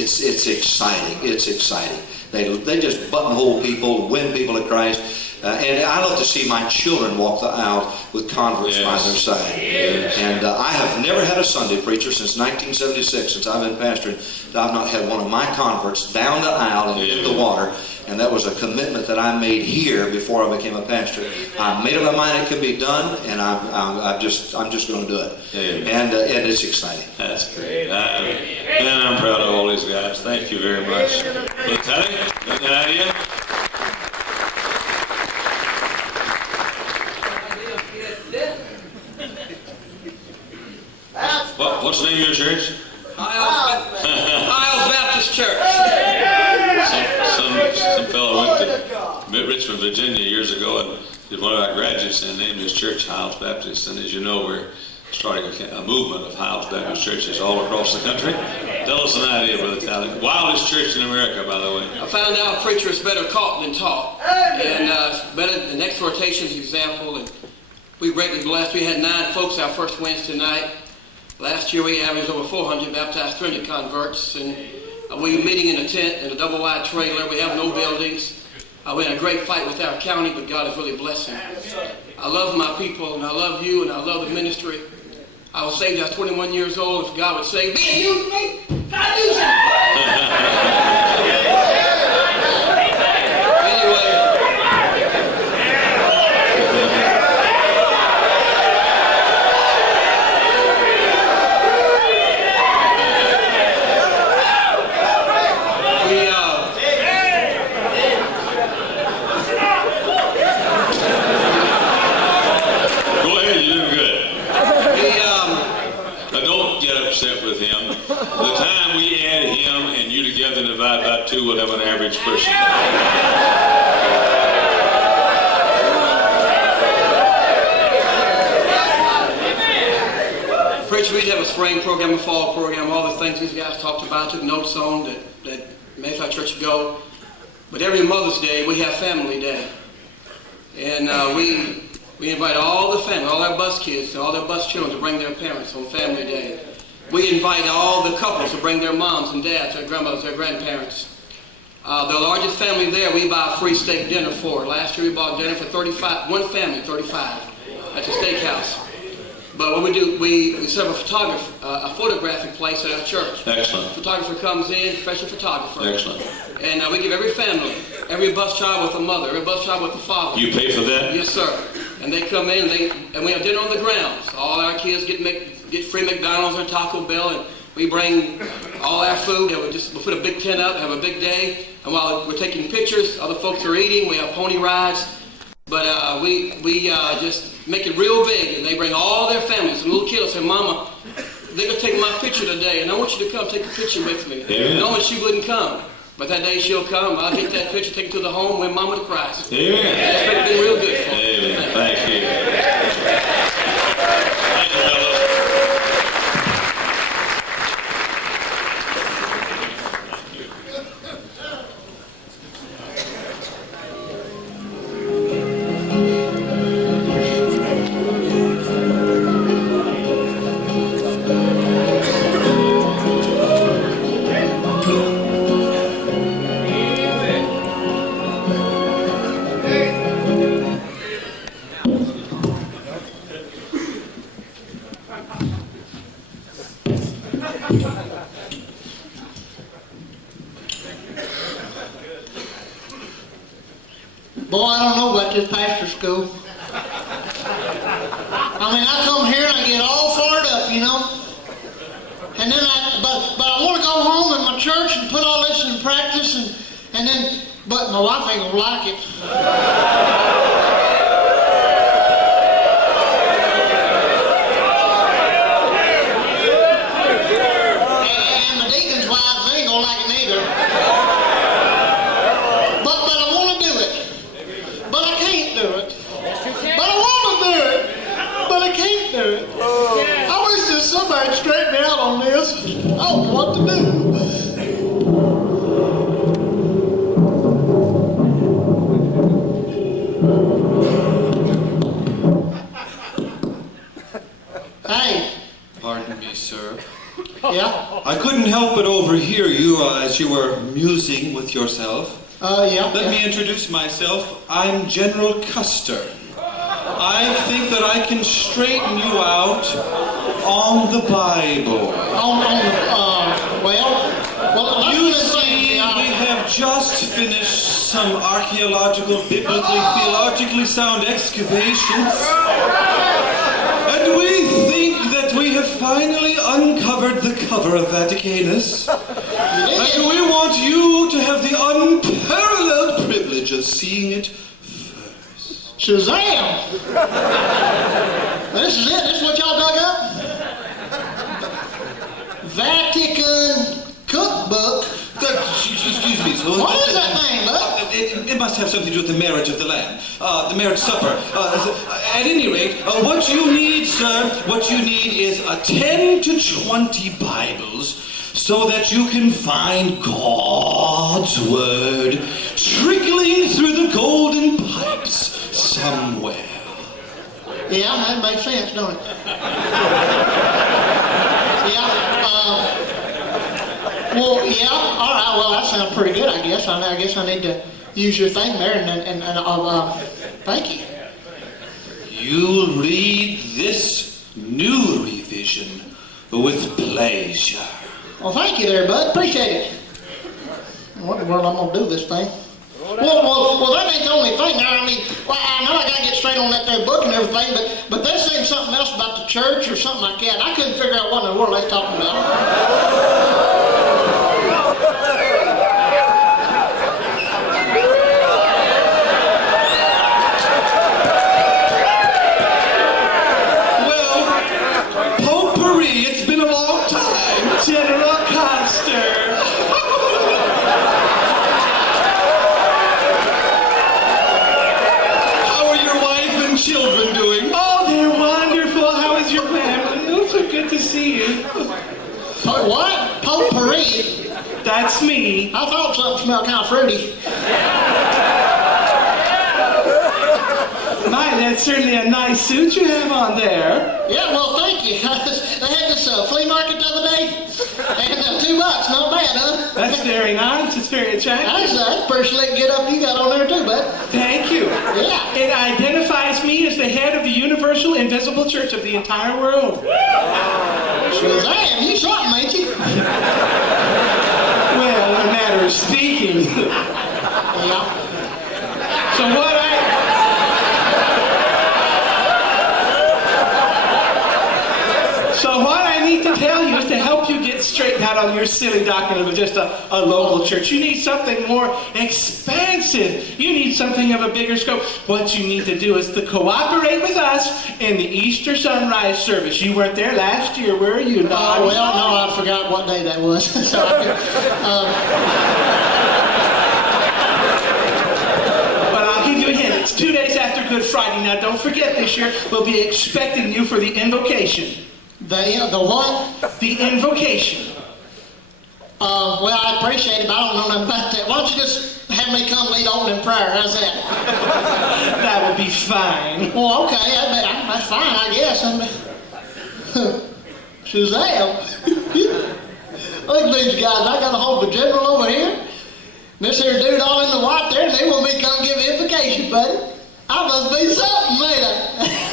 exciting. It's exciting. They just buttonhole people, win people to Christ. And I love to see my children walk the aisle with converts by their side. Yes. And I have never had a Sunday preacher since 1976, since I've been pastoring, that I've not had one of my converts down the aisle and in the water. And that was a commitment that I made here before I became a pastor. I made up my mind it could be done, and I'm just going to do it. And it's exciting. That's great. And I'm proud of all these guys. Thank you very much. Brother Tally, nothing out of you? What's the name of your church? Hyles Baptist Church. Some fellow went to Richmond, Virginia years ago and did one of our graduates and named his church Hyles Baptist. And as you know, we're starting a movement of Hyles Baptist churches all across the country. Tell us an idea, Brother Tally. Wildest church in America, by the way. I found out a preacher is better caught than taught. And better an exhortation example. And we greatly blessed. We had 9 folks our first Wednesday night. Last year we averaged over 400 baptized 300 converts, and we were meeting in a tent in a double-wide trailer. We have no buildings. We had a great fight with our county, but God is really blessing. I love my people, and I love you, and I love the ministry. I was saved. I was 21 years old. If God would save me and use me, I'd use him. Anyway. We'll have an average person. Preacher, we'd have a spring program, a fall program, all the things these guys talked about, took notes on that made our church go. But every Mother's Day, we have Family Day. And we invite all the family, all our bus kids, all their bus children to bring their parents on Family Day. We invite all the couples to bring their moms and dads, their grandmothers, their grandparents. The largest family there, we buy a free steak dinner for. Last year we bought dinner for 35, one family, 35, at the steakhouse. But what we do, we set up a photographic place at our church. Excellent. Photographer comes in, special photographer. Excellent. And we give every family, every bus child with a mother, every bus child with a father. You pay for that? Yes, sir. And they come in and we have dinner on the grounds. All our kids get to make get free McDonald's or Taco Bell, and we bring all our food, and we'll put a big tent up, have a big day, and while we're taking pictures, other folks are eating, we have pony rides, but we just make it real big, and they bring all their families. And little kid will say, Mama, they're going to take my picture today, and I want you to come take a picture with me. Amen. Knowing she wouldn't come. But that day she'll come, I'll get that picture, take it to the home, win Mama to Christ. Amen. It's been real good for me. Amen. Thank you. Thank you, fellas. Boy, I don't know about this pastor school. I mean, I come here and I get all fired up, you know. And then but I want to go home in my church and put all this in practice, and then, but my wife ain't gonna like it. And the deacon's wives ain't gonna like it neither. But I want to do it. But I can't do it. But I want to do it. But I can't do it. I wish there's somebody to straighten me out on this. I don't know what to do. Hey. Pardon me, sir. Yeah? I couldn't help but overhear you as you were musing with yourself. Yeah. Let me introduce myself. I'm General Custer. I think that I can straighten you out on the Bible. You see, we have just finished some archaeological, biblically, theologically sound excavations. And we think that we have finally uncovered the cover of Vaticanus. And we want you to have the unparalleled privilege of seeing it first. Shazam! This is it? This is what y'all dug up? Vatican cookbook? Excuse me, sir. What is that thing, Buck? It must have something to do with the marriage of the Lamb. The marriage supper. At any rate, what you need, sir, what you need is 10 to 20 Bibles so that you can find God's Word trickling through the golden pipes somewhere. Yeah, that makes sense, don't it? Well, yeah, all right, well, that sounds pretty good, I guess. I guess I need to use your thing there, and thank you. You'll read this new revision with pleasure. Well, thank you there, bud. Appreciate it. What in the world I'm going to do this thing? Well, that ain't the only thing there. I mean, well, I know I got to get straight on that there book and everything, but they're saying something else about the church or something like that. And I couldn't figure out what in the world they're talking about. It's been a long time, General Custer. How are your wife and children doing? Oh, they're wonderful. How is your family? Oh, so good to see you. What? Potpourri? That's me. I thought something smelled kind of fruity. My, that's certainly a nice suit you have on there. Yeah, well, thank you. They had this flea market the other day, and $2, not bad, huh? That's very nice. It's very attractive. That's pretty slick get up you got on there too, bud. Thank you. Yeah. It identifies me as the head of the universal invisible church of the entire world. Shazam, you something, ain't you? Well, in a matter of speaking. Yeah. So down on your silly doctrine of just a local church. You need something more expansive. You need something of a bigger scope. What you need to do is to cooperate with us in the Easter sunrise service. You weren't there last year, were you? No, well, no, I forgot what day that was. So but I'll give you a hint. It's 2 days after Good Friday. Now, don't forget this year, we'll be expecting you for the invocation. The what? The invocation. Well, I appreciate it, but I don't know nothing about that. Why don't you just have me come lead opening prayer? How's that? That would be fine. Well, okay, that's fine, I guess. Shazam! Look at these guys. I got a hold of the general over here. This here dude all in the white there, and they want me to come give invocation, buddy. I must be something, man.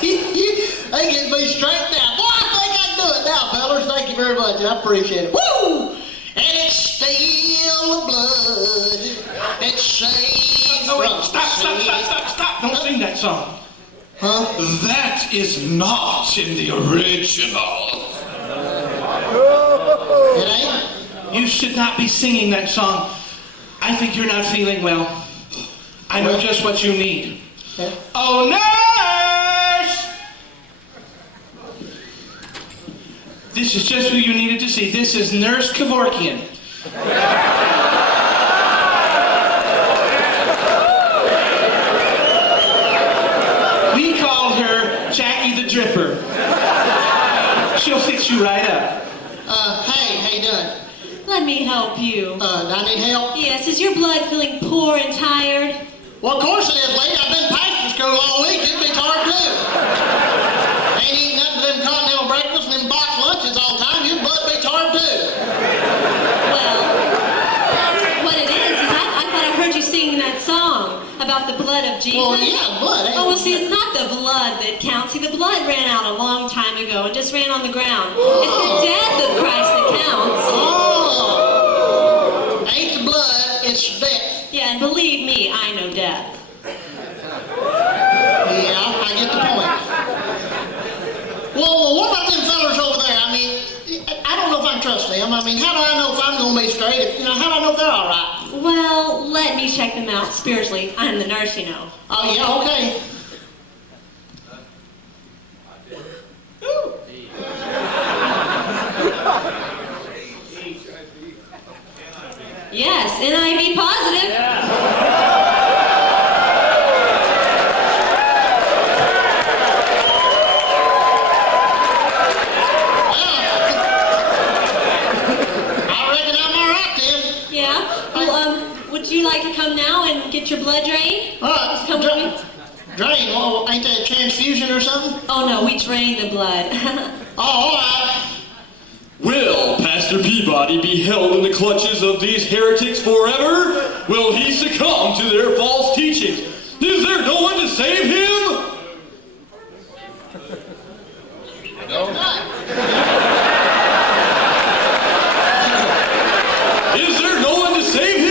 They get me straightened out. Boy, I think I can do it now, fellas. Thank you very much. I appreciate it. Woo! And it's still the blood that saves. Oh, wait. Stop. Don't sing that song. Huh? That is not in the original. It ain't? You should not be singing that song. I think you're not feeling well. I know just what you need. Yeah. Oh, nurse! This is just who you needed to see. This is Nurse Kevorkian. We call her Jackie the Dripper. She'll fix you right up. Hey, how you doing? Let me help you. Do I need help? Yes, is your blood feeling poor and tired? Well, of course it is, lady. I've been pastor school all week. It'd be hard too. Ain't eating nothing but them continental breakfasts and them box lunches all the time. Your blood beats hard too. Well, what it is I thought I heard you singing that song about the blood of Jesus. Well, yeah, blood. Oh, well, see, it's not the blood that counts. See, the blood ran out a long time ago and just ran on the ground. It's the death of Christ that counts. Oh! Ain't the blood, it's death. Yeah, and believe me, I know death. Yeah, I get the point. Well, what about them fellas over there? I mean, I don't know if I can trust them. I mean, how do I know if I'm going to be straight? How do I know if they're all right? Well, let me check them out spiritually. I'm the nurse, you know. Oh, yeah, okay. Yes, NIV positive. I reckon I'm all right then. Yeah? Well, would you like to come now and get your blood drained? Just come with me. Drain? Well, ain't that a transfusion or something? Oh, no, we drain the blood. Oh, all right. Will Pastor Peabody be held in the clutches of these heretics forever? Will he succumb to their false teachings? Is there no one to save him? No. Is there no one to save him?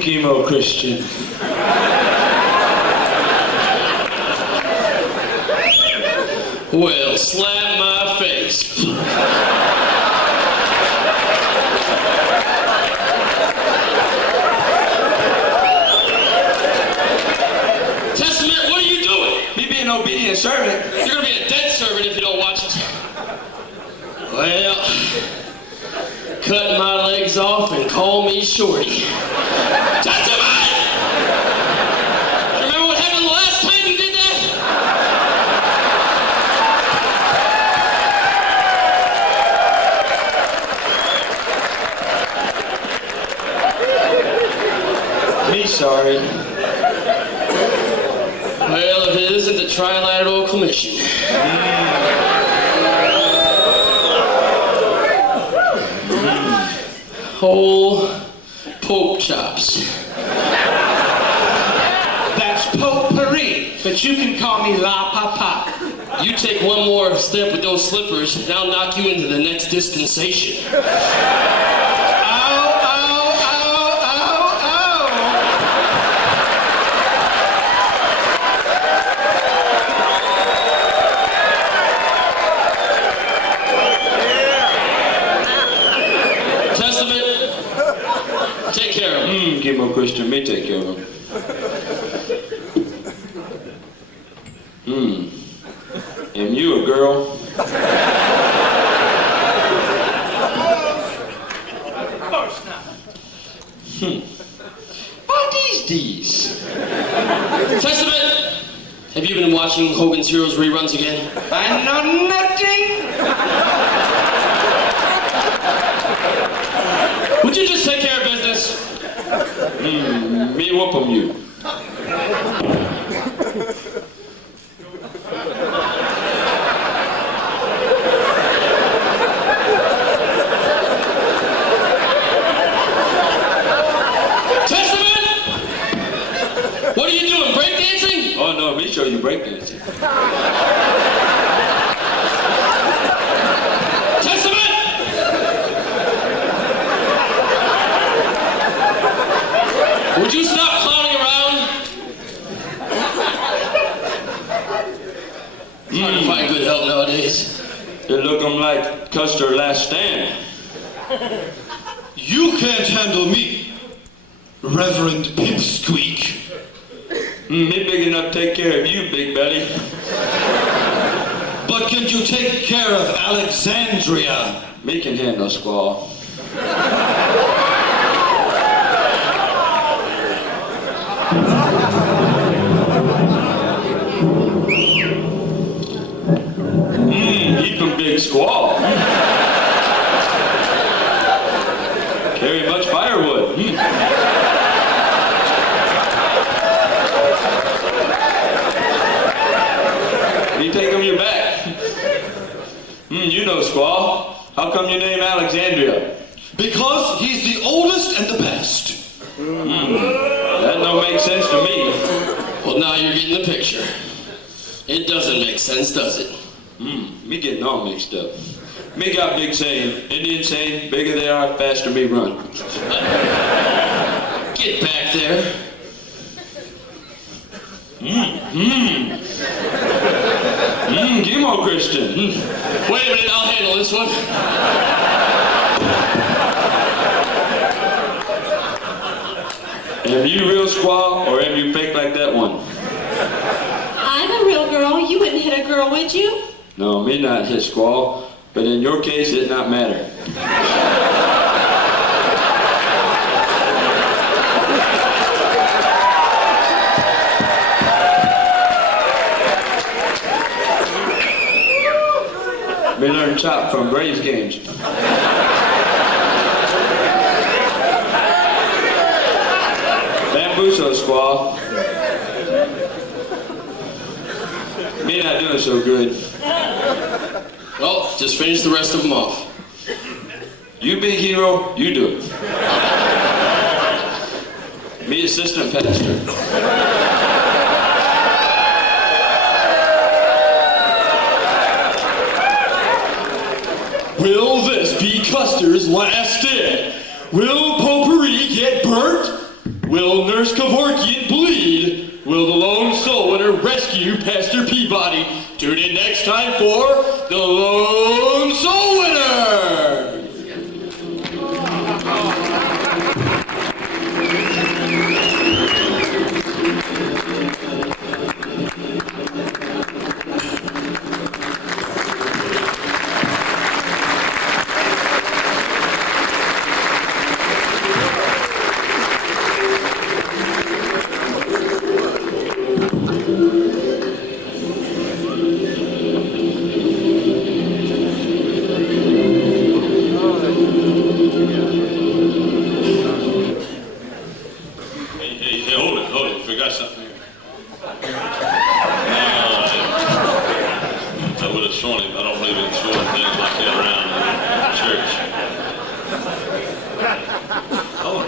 Chemo Christian. Well, slap my face. Testament, what are you doing? Me being an obedient servant. You're going to be a dead servant if you don't watch it. Well, cut my legs off and call me Shorty. Testament! Remember what happened the last time you did that? sorry. Well, if it isn't the Trilateral Commission. Whole Pope chops. That's potpourri, but you can call me La Papa. You take one more step with those slippers, and I'll knock you into the next dispensation. Ow, ow, ow, ow, Testament, take care of him. Give him a Christian, me take care of him. Am you a girl? Of course not. What is these? Testament, have you been watching Hogan's Heroes reruns again? I know nothing. Would you just take care of business? Me whoop 'em you. What are you doing, breakdancing? Oh no, me show you breakdancing. Testament! Would you stop clowning around? Hard to find good help nowadays. They look 'em like Custer Last Stand. You can't handle me, Reverend Pipsqueak. Me big enough to take care of you, Big Belly. But can you take care of Alexandria? Me can handle Squall. Keep a big Squall. Carry much firewood. You take him your back. You know, Squall. How come your name Alexandria? Because he's the oldest and the best. That don't make sense to me. Well, now you're getting the picture. It doesn't make sense, does it? Me getting all mixed up. Me got big saying, Indian saying, bigger they are, faster me run. Get back there. Gimo Christian. Wait a minute, I'll handle this one. Am you real Squall, or am you fake like that one? I'm a real girl. You wouldn't hit a girl, would you? No, me not hit Squall, but in your case, it not matter. Me learn chop from Braves games. Bambuso, Squall. Me not doing so good. Well, just finish the rest of them off. You big hero, you do it. Me assistant pastor. Will this be Custer's last stand? Will Potpourri get burnt? Will Nurse Kevorkian bleed? Will the lone soul winner rescue Pastor Peabody? Tune in next time for the Lone Soul Winner!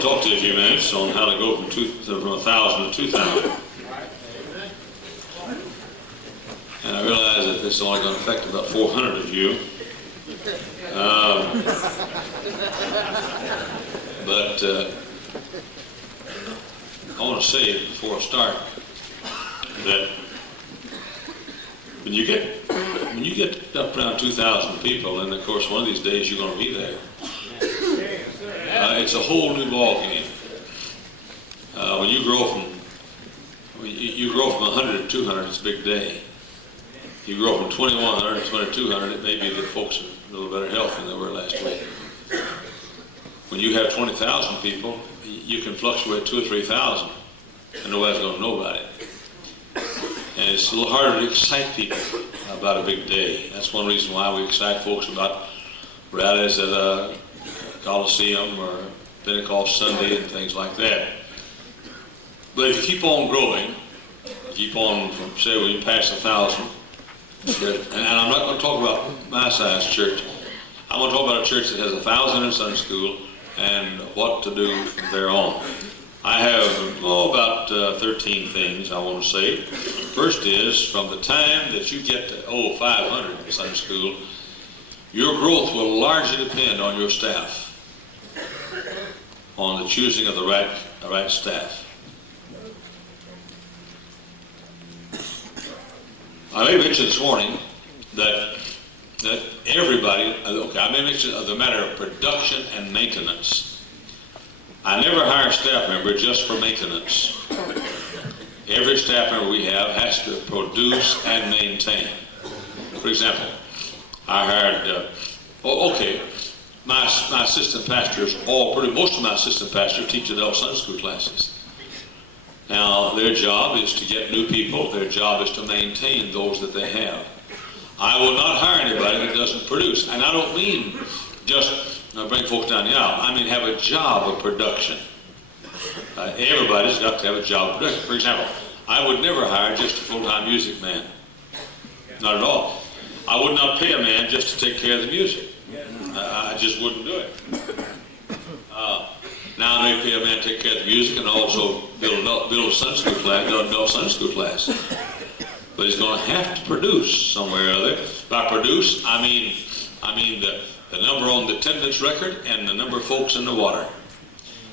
talk to you a few minutes on how to go from 1,000 to 2,000. And I realize that this is only going to affect about 400 of you. But I want to say before I start that when you get up around 2,000 people, and of course one of these days you're going to be there, it's a whole new ball game. When you grow from 100 to 200, it's a big day. You grow from 2,100 to 2,200, it may be that folks are a little better health than they were last week. When you have 20,000 people, you can fluctuate 2,000 or 3,000, and nobody's going to know about it. And it's a little harder to excite people about a big day. That's one reason why we excite folks about rallies at a Coliseum or Pentecost Sunday and things like that. But if you keep on growing, keep on from, say, we pass 1,000, and I'm not going to talk about my size church. I'm going to talk about a church that has 1,000 in Sunday school and what to do from there on. I have about 13 things I want to say. First is, from the time that you get to 500 in Sunday school, your growth will largely depend on your staff, on the choosing of the right staff. I may mention this morning that everybody, I may mention the matter of production and maintenance. I never hire a staff member just for maintenance. Every staff member we have has to produce and maintain. For example, I hired, my assistant pastors, most of my assistant pastors teach adult Sunday school classes. Now, their job is to get new people. Their job is to maintain those that they have. I will not hire anybody that doesn't produce. And I don't mean just bring folks down the aisle. I mean have a job of production. Everybody's got to have a job of production. For example, I would never hire just a full-time music man. Not at all. I would not pay a man just to take care of the music. I just wouldn't do it. Now I may pay a man to take care of the music and also build a Sunday school class, adult Sunday school class. But he's going to have to produce somewhere or other. By produce, I mean the number on the attendance record and the number of folks in the water.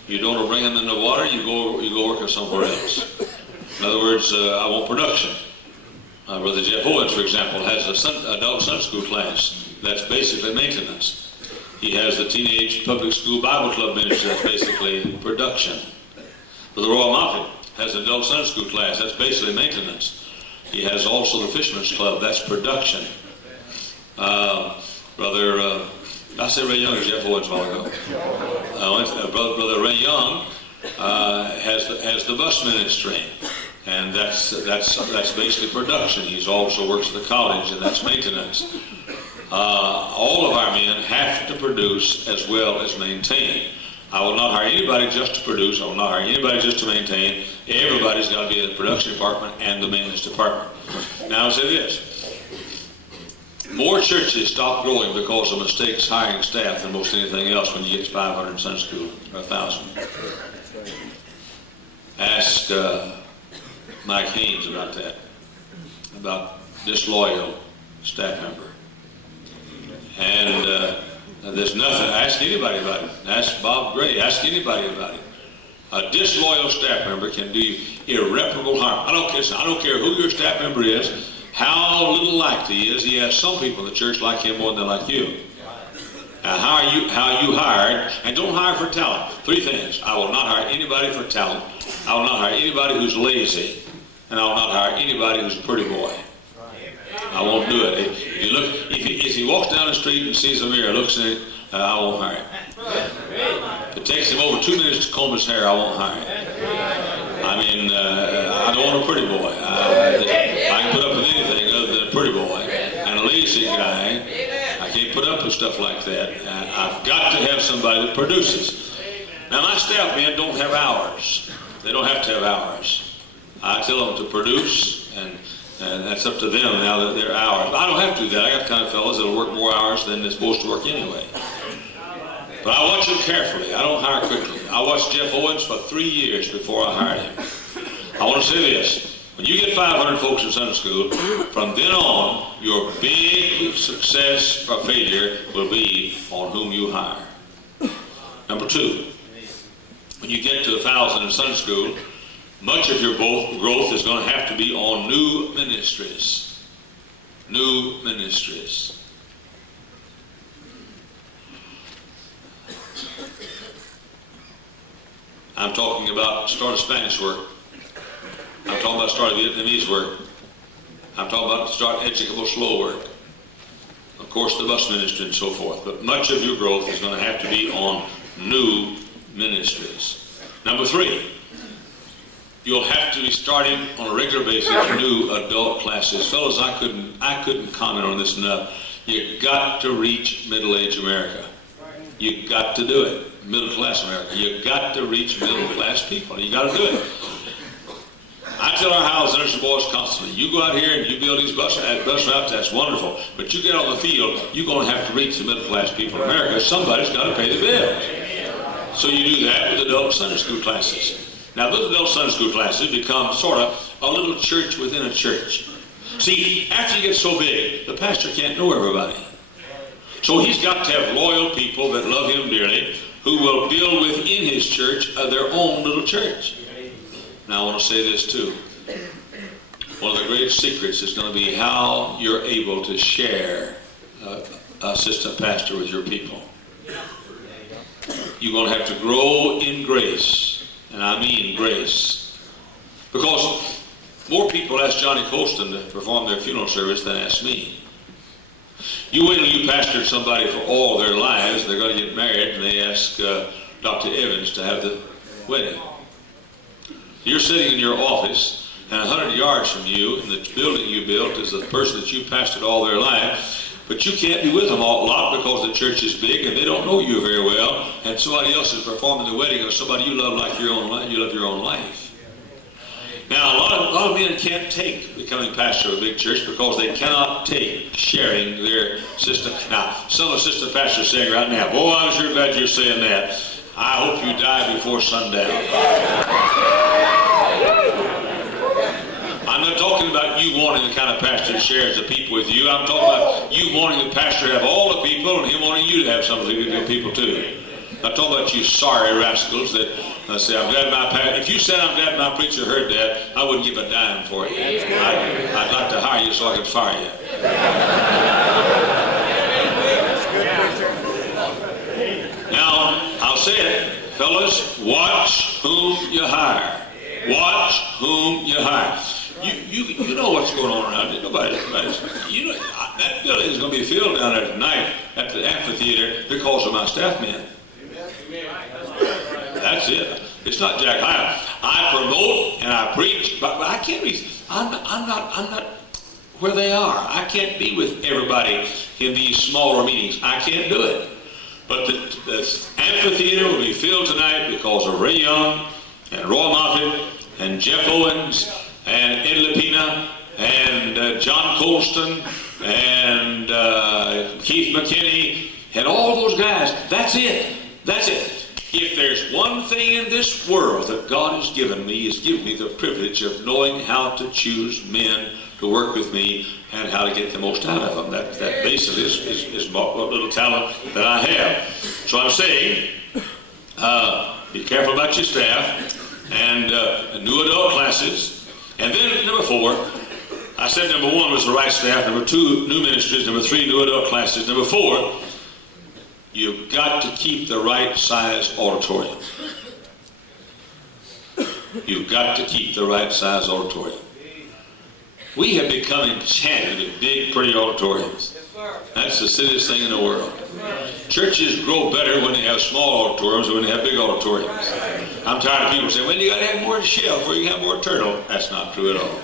You don't bring them in the water, you go working somewhere else. In other words, I want production. Brother Jeff Owens, for example, has an adult Sunday school class. That's basically maintenance. He has the Teenage Public School Bible Club ministry. That's basically production. Brother Roy Moffitt has an adult Sunday school class. That's basically maintenance. He has also the Fisherman's Club. That's production. I said Ray Young or Jeff Owens a while ago. Brother Ray Young has the bus ministry, and that's basically production. He also works at the college, and that's maintenance. All of our men have to produce as well as maintain. I will not hire anybody just to produce. I will not hire anybody just to maintain. Everybody's got to be in the production department and the maintenance department. Now, I'll say this. More churches stop growing because of mistakes hiring staff than most anything else when you get to 500 in Sunday school, or 1,000. Ask Mike Haynes about that, about disloyal staff member. And there's nothing. Ask anybody about it. Ask Bob Gray. Ask anybody about it. A disloyal staff member can do you irreparable harm. I don't care who your staff member is, how little liked he is. He has some people in the church like him more than they like you. Now, how you hired, and don't hire for talent. 3 things. I will not hire anybody for talent. I will not hire anybody who's lazy, and I will not hire anybody who's a pretty boy. I won't do it. If he walks down the street and sees a mirror, looks in it, I won't hire him. If it takes him over 2 minutes to comb his hair, I won't hire him. I mean, I don't want a pretty boy. I can put up with anything other than a pretty boy. And a lazy guy, I can't put up with stuff like that. I've got to have somebody that produces. Now, my staff men don't have hours. They don't have to have hours. I tell them to produce, and that's up to them now that they're hours. I don't have to do that. I got kind of fellas that'll work more hours than they're supposed to work anyway. But I watch them carefully. I don't hire quickly. I watched Jeff Owens for 3 years before I hired him. I want to say this. When you get 500 folks in Sunday school, from then on, your big success or failure will be on whom you hire. Number 2, when you get to 1,000 in Sunday school, much of your growth is going to have to be on new ministries. New ministries. I'm talking about start of Spanish work. I'm talking about start of Vietnamese work. I'm talking about start educable slow work. Of course, the bus ministry and so forth. But much of your growth is going to have to be on new ministries. Number 3, you'll have to be starting on a regular basis new adult classes. Fellas, I couldn't comment on this enough. You got to reach middle-aged America. You got to do it. Middle-class America. You got to reach middle-class people. You got to do it. I tell our Hyles nursing boys constantly, you go out here and you build these bus routes, that's wonderful. But you get on the field, you're going to have to reach the middle-class people in America. Somebody's got to pay the bills. So you do that with adult Sunday school classes. Now, those adult Sunday school classes become sort of a little church within a church. See, after you get so big, the pastor can't know everybody. So he's got to have loyal people that love him dearly, who will build within his church their own little church. Now, I want to say this too. One of the great secrets is going to be how you're able to share assistant pastor with your people. You're going to have to grow in grace, and I mean grace. Because more people ask Johnny Colston to perform their funeral service than ask me. You wait till you pastor somebody for all their lives, they're going to get married, and they ask Dr. Evans to have the wedding. You're sitting in your office, and 100 yards from you, in the building you built, is the person that you pastored all their life. But you can't be with them a lot because the church is big and they don't know you very well, and somebody else is performing the wedding of somebody you love like your own life. You love your own life. Now, a lot of men can't take becoming pastor of a big church because they cannot take sharing their assistant. Now, some assistant pastors are saying right now, boy, I'm sure glad you're saying that. I hope you die before sundown. I'm not talking about you wanting the kind of pastor that shares the people with you. I'm talking about you wanting the pastor to have all the people and him wanting you to have some of the people too. I'm talking about you sorry rascals that say, I'm glad my pastor. If you said I'm glad my preacher heard that, I wouldn't give a dime for it. I'd like to hire you so I could fire you. Now, I'll say it, fellas, watch whom you hire. Watch whom you hire. You know what's going on around here. Nobody's you know, that building is going to be filled down there tonight at the amphitheater because of my staff men. That's it. It's not Jack Hyles. I promote and I preach, but I can't be. I'm not where they are. I can't be with everybody in these smaller meetings. I can't do it. But the amphitheater will be filled tonight because of Ray Young and Roy Moffitt and Jeff Owens and Ed Lapina and John Colston and Keith McKinney and all those guys. That's it. That's it. If there's one thing in this world that God has given me, He's given me the privilege of knowing how to choose men to work with me and how to get the most out of them. That basically is a little talent that I have. So I'm saying, be careful about your staff and new adult classes. And then number 4, I said number 1 was the right staff. Number 2, new ministries. Number 3, new adult classes. Number 4, you've got to keep the right size auditorium. You've got to keep the right size auditorium. We have become enchanted with big, pretty auditoriums. That's the silliest thing in the world. Churches grow better when they have small auditoriums than when they have big auditoriums. I'm tired of people saying, well, you got to have more shelf or you can have more turtle. That's not true at all.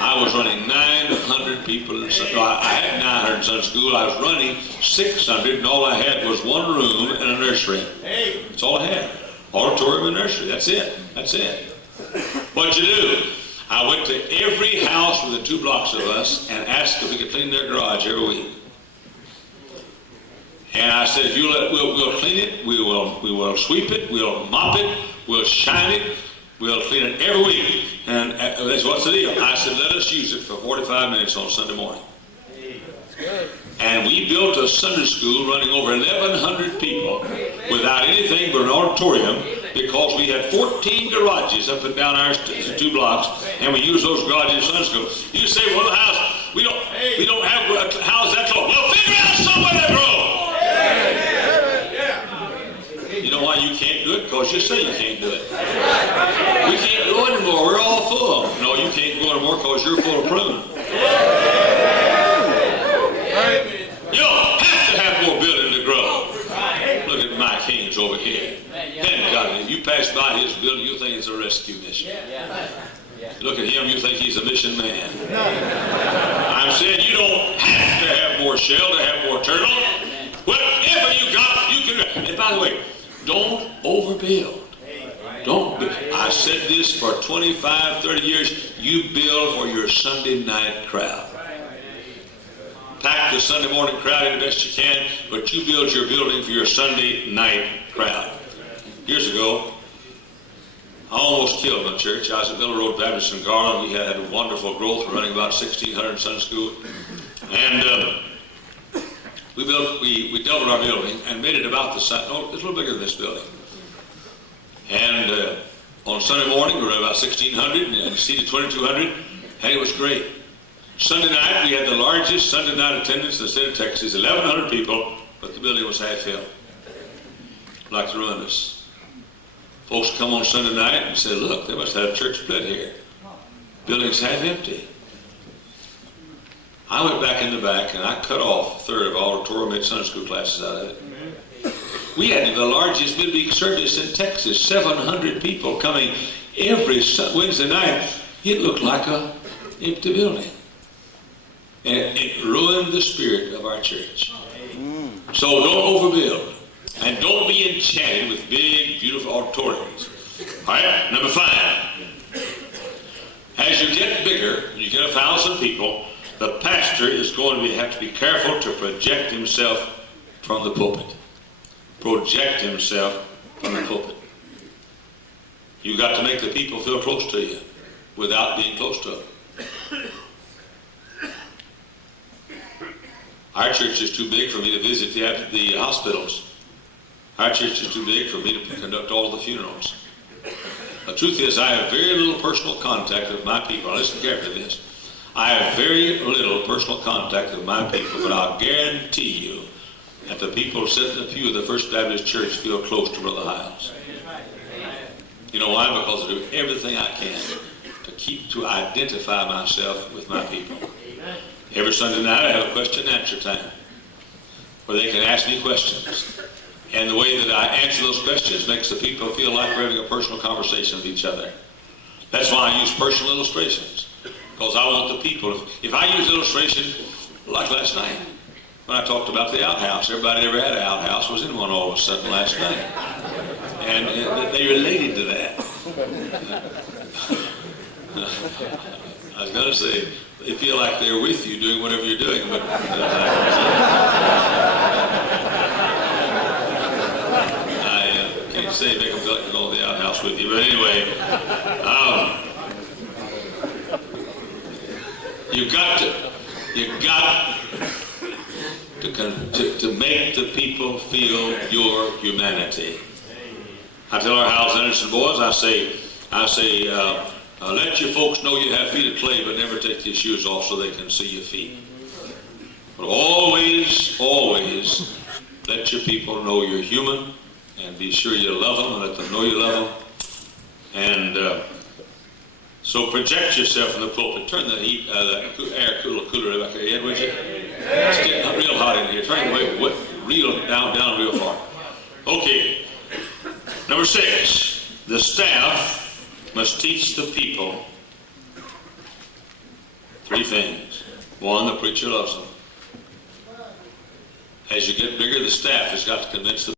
I was running 900 people. I had 900 in Sunday school. I was running 600, and all I had was one room and a nursery. That's all I had. Auditorium and nursery. That's it. That's it. What'd you do? I went to every house within 2 blocks of us and asked if we could clean their garage every week. And I said, we'll clean it, we will sweep it, we'll mop it, we'll shine it, we'll clean it every week. And that's what's the deal. I said, let us use it for 45 minutes on Sunday morning. And we built a Sunday school running over 1,100 people without anything but an auditorium, because we had 14 garages up and down our 2 blocks, and we used those garages in Sunday school. You say, well, house, we don't have, how's that grow? Well, figure out somewhere to grow. You know why you can't do it? Because you say you can't do it. We can't go anymore. We're all full. No, you can't go anymore because you're full of prune. You don't have to have more building to grow. Look at Mike Haynes over here. If you pass by his building, you think it's a rescue mission. Look at him, you think he's a mission man. I'm saying you don't have to have more shell to have more turtle. Whatever you got, you can. And by the way, don't overbuild. Don't. I said this for 25, 30 years. You build for your Sunday night crowd. Pack the Sunday morning crowd in the best you can, but you build your building for your Sunday night crowd. Years ago, I almost killed my church. I was at Miller Road Baptist in Garland. We had a wonderful growth. We're running about 1,600 Sunday school. And we doubled our building and made it about the size. No, it's a little bigger than this building. And on Sunday morning, we were at about 1,600 and seated 2,200, and it was great. Sunday night, we had the largest Sunday night attendance in the state of Texas, 1,100 people, but the building was half filled. Like to ruin us. Folks come on Sunday night and say, look, they must have a church split here. Building's half empty. I went back in the back and I cut off a third of auditorium, made Sunday school classes out of it. We had the largest midweek service in Texas, 700 people coming every Wednesday night. It looked like an empty building. And it ruined the spirit of our church. So don't overbuild. And don't be enchanted with big, beautiful auditoriums. All right, number 5. As you get bigger, you get 1,000 people, the pastor is going to have to be careful to project himself from the pulpit. Project himself from the pulpit. You've got to make the people feel close to you without being close to them. Our church is too big for me to visit the hospitals. Our church is too big for me to conduct all the funerals. The truth is, I have very little personal contact with my people. Now, listen carefully to this. I have very little personal contact with my people, but I'll guarantee you that the people sitting in the pew of the First Baptist Church feel close to Brother Hyles. You know why? Because I do everything I can to identify myself with my people. Every Sunday night I have a question and answer time where they can ask me questions. And the way that I answer those questions makes the people feel like we're having a personal conversation with each other. That's why I use personal illustrations. Because I want the people, if I use illustration like last night, when I talked about the outhouse, everybody ever had an outhouse was in one all of a sudden last night. And they related to that. I was going to say, they feel like they're with you doing whatever you're doing, but I can't say make them feel like they're going to the outhouse with you. But anyway, you've got to make the people feel your humanity. I tell our Hyles Anderson boys, I say, let your folks know you have feet of clay, but never take your shoes off so they can see your feet. But always, always let your people know you're human, and be sure you love them, and let them know you love them. And so project yourself in the pulpit. Turn the heat, the air cooler back there, would you? It's getting real hot in here. Turn it away, real down real far. Okay. Number 6, the staff must teach the people 3 things. 1, the preacher loves them. As you get bigger, the staff has got to convince the